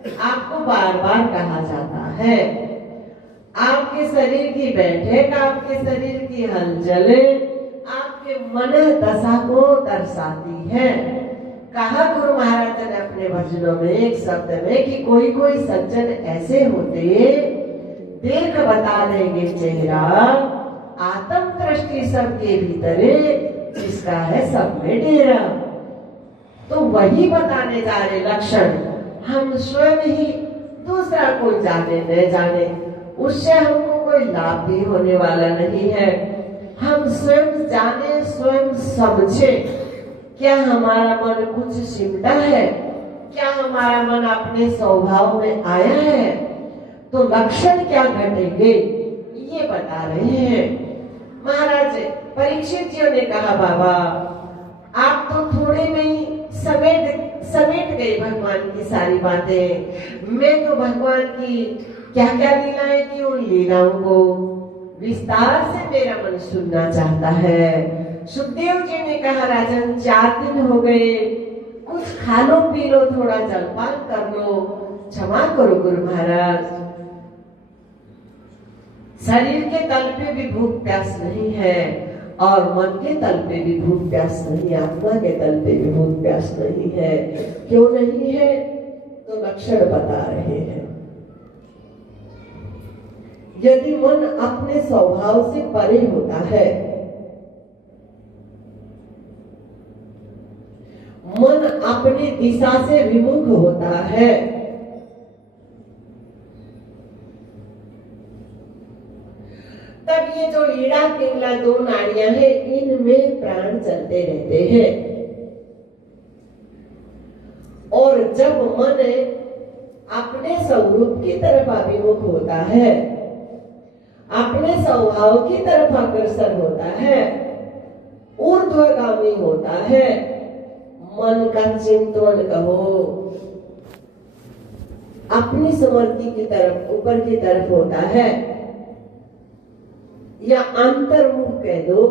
आपको बार बार कहा जाता है आपके शरीर की बैठक, आपके शरीर की हलचल आपके मन दशा को दर्शाती है। कहा गुरु महाराज ने अपने भजनों में एक शब्द में कि कोई कोई सज्जन ऐसे होते देख बता देंगे चेहरा, आत्म दृष्टि सबके भीतर जिसका है सब में डेरा। तो वही बताने जा रहे लक्षण। हम स्वयं ही दूसरा कोई जाने न जाने, उससे हमको कोई लाभ भी होने वाला नहीं है। हम स्वयं जाने, स्वयं समझे, क्या हमारा मन कुछ सिमटा है, क्या हमारा मन अपने स्वभाव में आया है, तो लक्षण क्या घटेंगे ये बता रहे हैं। महाराज परीक्षित जी ने कहा बाबा आप तो थोड़े में ही समेट गए भगवान की सारी बातें। मैं तो भगवान की क्या क्या लीलाएं की, उन लीलाओं को विस्तार से मेरा मन सुनना चाहता है। सुखदेव जी ने कहा राजन 4 दिन हो गए, कुछ खा लो पी लो, थोड़ा जलपान कर लो, क्षमा करो गुरु महाराज। शरीर के तल पे भी भूख प्यास नहीं है और मन के तल पे भी भूख प्यास नहीं, आत्मा के तल पे भी भूख प्यास नहीं है। क्यों नहीं है तो लक्षण बता रहे हैं। यदि मन अपने स्वभाव से परे होता है, मन अपनी दिशा से विमुख होता है, तब ये जो ईड़ा पिंगला 2 नाड़ियां हैं इनमें प्राण चलते रहते हैं। और जब मन अपने स्वरूप की तरफ अभिमुख होता है, अपने स्वभाव की तरफ अग्रसर होता है, ऊर्ध्वगामी होता है, मन का चिंतन कहो, अपनी समृद्धि की तरफ, ऊपर की तरफ होता है, या अंतर्मुख कह दो,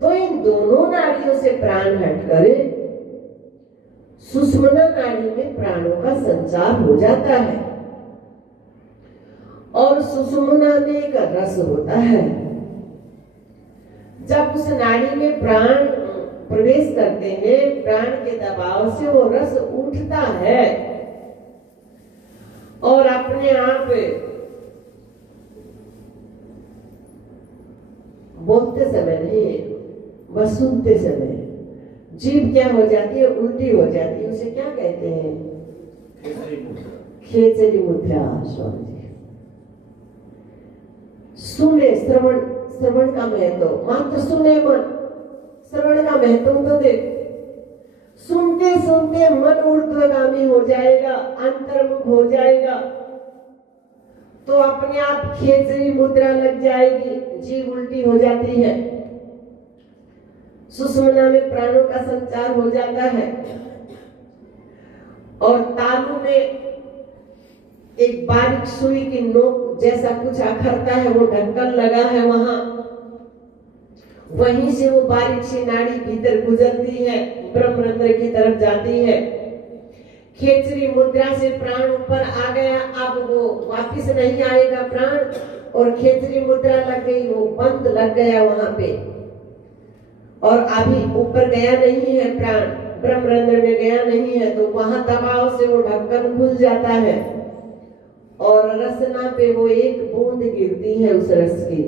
तो इन दोनों नाड़ियों से प्राण हटकर सुषुम्ना नाड़ी में प्राणों का संचार हो जाता है। और सुषुम्ना में एक रस होता है। जब उस नाड़ी में प्राण प्रवेश करते हैं, प्राण के दबाव से वो रस उठता है और अपने आप बोलते समय नहीं, बस सुनते समय जीभ क्या हो जाती है, उल्टी हो जाती है। उसे क्या कहते हैं? खेचरी मुद्रा। स्वामी जी सुने, श्रवण का महत्व, मात्र सुने मन, श्रवण का महत्व तो देख। सुनते सुनते मन ऊर्ध्वगामी हो जाएगा, अंतर्मुख हो जाएगा, तो अपने आप खेचरी मुद्रा लग जाएगी, जीभ उल्टी हो जाती है, सुषुम्ना में प्राणों का संचार हो जाता है। और तालू में एक बारीक सुई की नोक जैसा कुछ अखरता है, वो ढक्कन लगा है वहां, वहीं से वो बारीक सी नाड़ी भीतर गुजरती है, ब्रह्मरंध्र की तरफ जाती है। खेचरी मुद्रा से प्राण ऊपर आ गया, अब वो वापिस नहीं आएगा प्राण, और खेचरी मुद्रा लग गई, वो बंद लग गया वहां पे, और अभी ऊपर गया नहीं है प्राण, ब्रह्मरंध्र में गया नहीं है, तो वहां दबाव से वो ढक्कन खुल जाता है और रसना पे वो एक बूंद गिरती है उस रस की।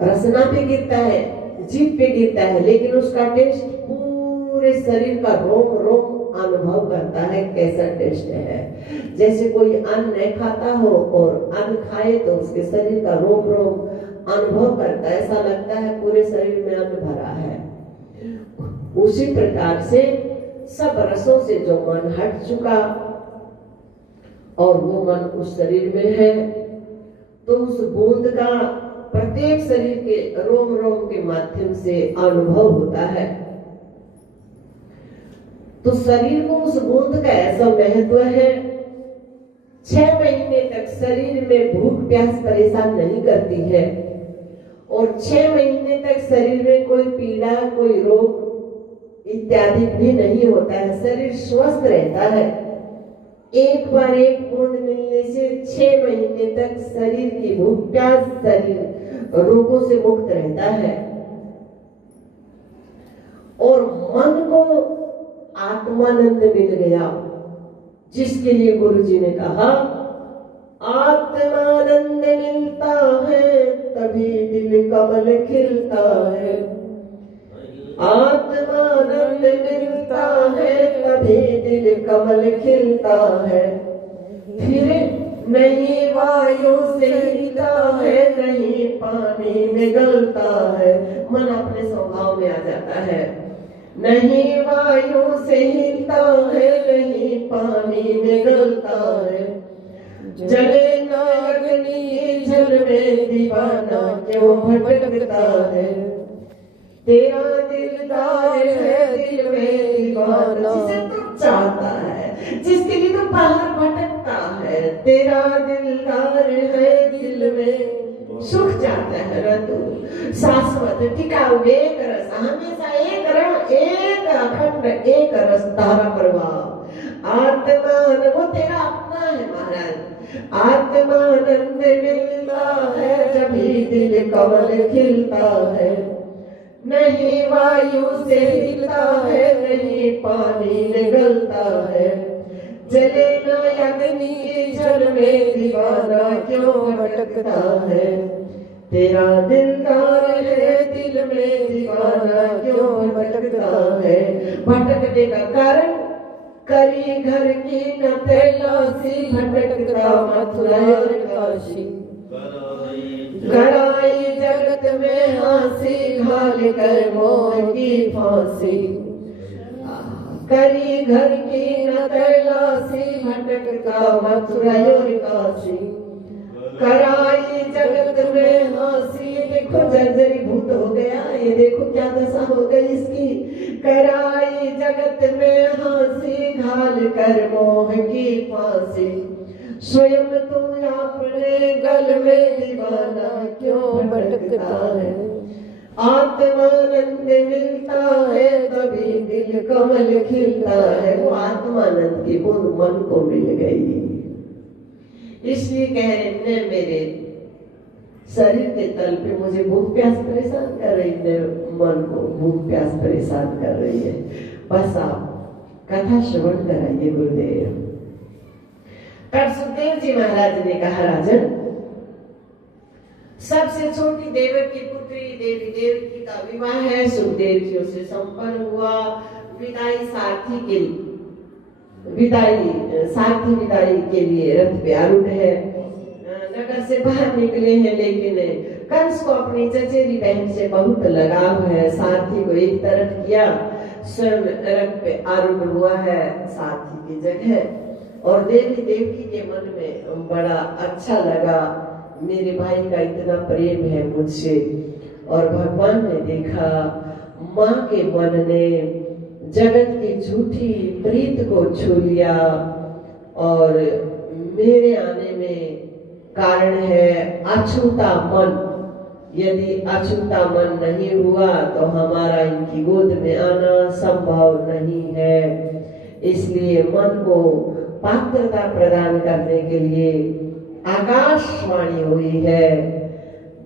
रसना पे गिरता है, जीभ पे गिरता है, लेकिन उसका टेस्ट पूरे शरीर का रोम रोम अनुभव करता है कैसा टेस्ट है। जैसे कोई अन्न नहीं खाता हो और अन्न खाए तो उसके शरीर का रोम रोम अनुभव करता है, ऐसा लगता है पूरे शरीर में अन्न भरा है। उसी प्रकार से सब रसों से जो मन हट चुका और वो मन उस शरीर में है, तो उस बूंद का प्रत्येक शरीर के रोम रोम के माध्यम से अनुभव होता है। तो शरीर को उस बूंद का ऐसा महत्व है, 6 महीने तक शरीर में भूख प्यास परेशान नहीं करती है और 6 महीने तक शरीर में कोई पीड़ा कोई रोग इत्यादि भी नहीं होता है, शरीर स्वस्थ रहता है। एक बार एक बूंद मिलने से 6 महीने तक शरीर की भूख प्यास शरीर रोगों से मुक्त रहता है। और मन को आत्मानंद मिल गया, जिसके लिए गुरु जी ने कहा आत्मानंद मिलता है तभी दिल कमल खिलता है। आत्मानंद मिलता है तभी दिल कमल खिलता है। फिर नहीं वायु से हिलता है, नहीं पानी में गलता है। मन अपने स्वभाव में आ जाता है। नहीं वायु से हिलता है, नहीं पानी में गलता है। जले ना अग्नि जल में दीवाना क्यों भटकता है। तेरा दिलदार है दिल में दीवाना, जिसे तू चाहता है, जिसके लिए तू बाहर भटकता है। तेरा दिलदार है दिल में, सुख जाता है ना तू, शाश्वत टिकाऊ एक रस, हमेशा एक रस, एक अखंड एक रस धारा प्रवाह। आत्मान वो तेरा अपना है महाराज। आत्मानंद मिलता है जभी दिल कमल खिलता है। नहीं वायु से हिलता है, नहीं पानी निगलता है। जले न अग्नि जल में दीवाना क्यों भटकता है। तेरा दिलदार है दिल में दीवाना क्यों भटकता है। भटकने का कारण करी घर की न तलाशी, भटकता मथुरा और काशी। गड़ाई जगत में हंसी, घाल कर मोह की फांसी। करी घर की न तलाशी, भटकता मथुरा और काशी। कराई जगत में हंसी, देखो जर्जरी भूत हो गया, ये देखो क्या दशा हो गई इसकी। कराई जगत में हंसी, घाल कर मोह की फांसी। स्वयं तू अपने गल में दीवाना क्यों भटकता है। आत्मानंद मिलता है तभी दिल कमल खिलता है। वो आत्मानंद की बूंद मन को मिल गई, इसलिए कह रहे हैं मेरे शरीर के तल पे मुझे भूख प्यास परेशान कर रही है, मन को भूख प्यास परेशान कर रही है। बस आप कथा श्रवण कराइए गुरुदेव। तब सुखदेव जी महाराज ने कहा राजन, सबसे छोटी देवकी पुत्री देवी देवकी का विवाह है। सुखदेव जी से संपन्न हुआ। विदाई सारथी विदाई के लिए रथ पे आरूढ़ है। नगर से बाहर निकले हैं, लेकिन कंस को अपनी चचेरी बहन से बहुत लगाव है। सारथी को एक तरफ किया, स्वयं रथ पे आरूढ़ हुआ है सारथी की जगह। और देवी देवकी के मन में बड़ा अच्छा लगा, मेरे भाई का इतना प्रेम है मुझसे। और भगवान ने देखा माँ के मन ने जगत की झूठी प्रीत को छू लिया और मेरे आने में कारण है अछूता मन। यदि अछूता मन नहीं हुआ तो हमारा इनकी गोद में आना संभव नहीं है। इसलिए मन को पात्रता प्रदान करने के लिए आकाशवाणी हुई है।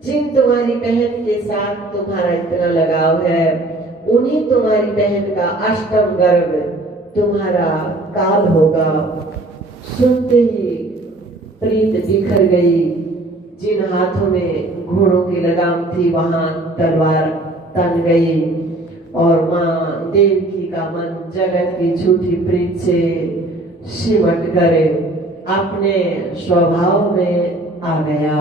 जिन तुम्हारी बहन के साथ तुम्हारा इतना लगाव है, उन्हीं तुम्हारी बहन का अष्टम गर्भ तुम्हारा काल होगा। सुनते ही प्रीत बिखर गई। जिन हाथों में घोड़ों की लगाम थी वहां तलवार तन गई। और माँ देवकी का मन जगत की झूठी प्रीत से सिमट कर अपने स्वभाव में आ गया।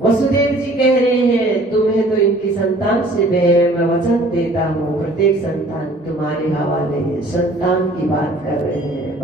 वसुदेव जी कह रहे हैं तुम्हें तो इनकी संतान से मैं वचन देता हूँ, प्रत्येक संतान तुम्हारे हवाले है। संतान की बात कर रहे हैं।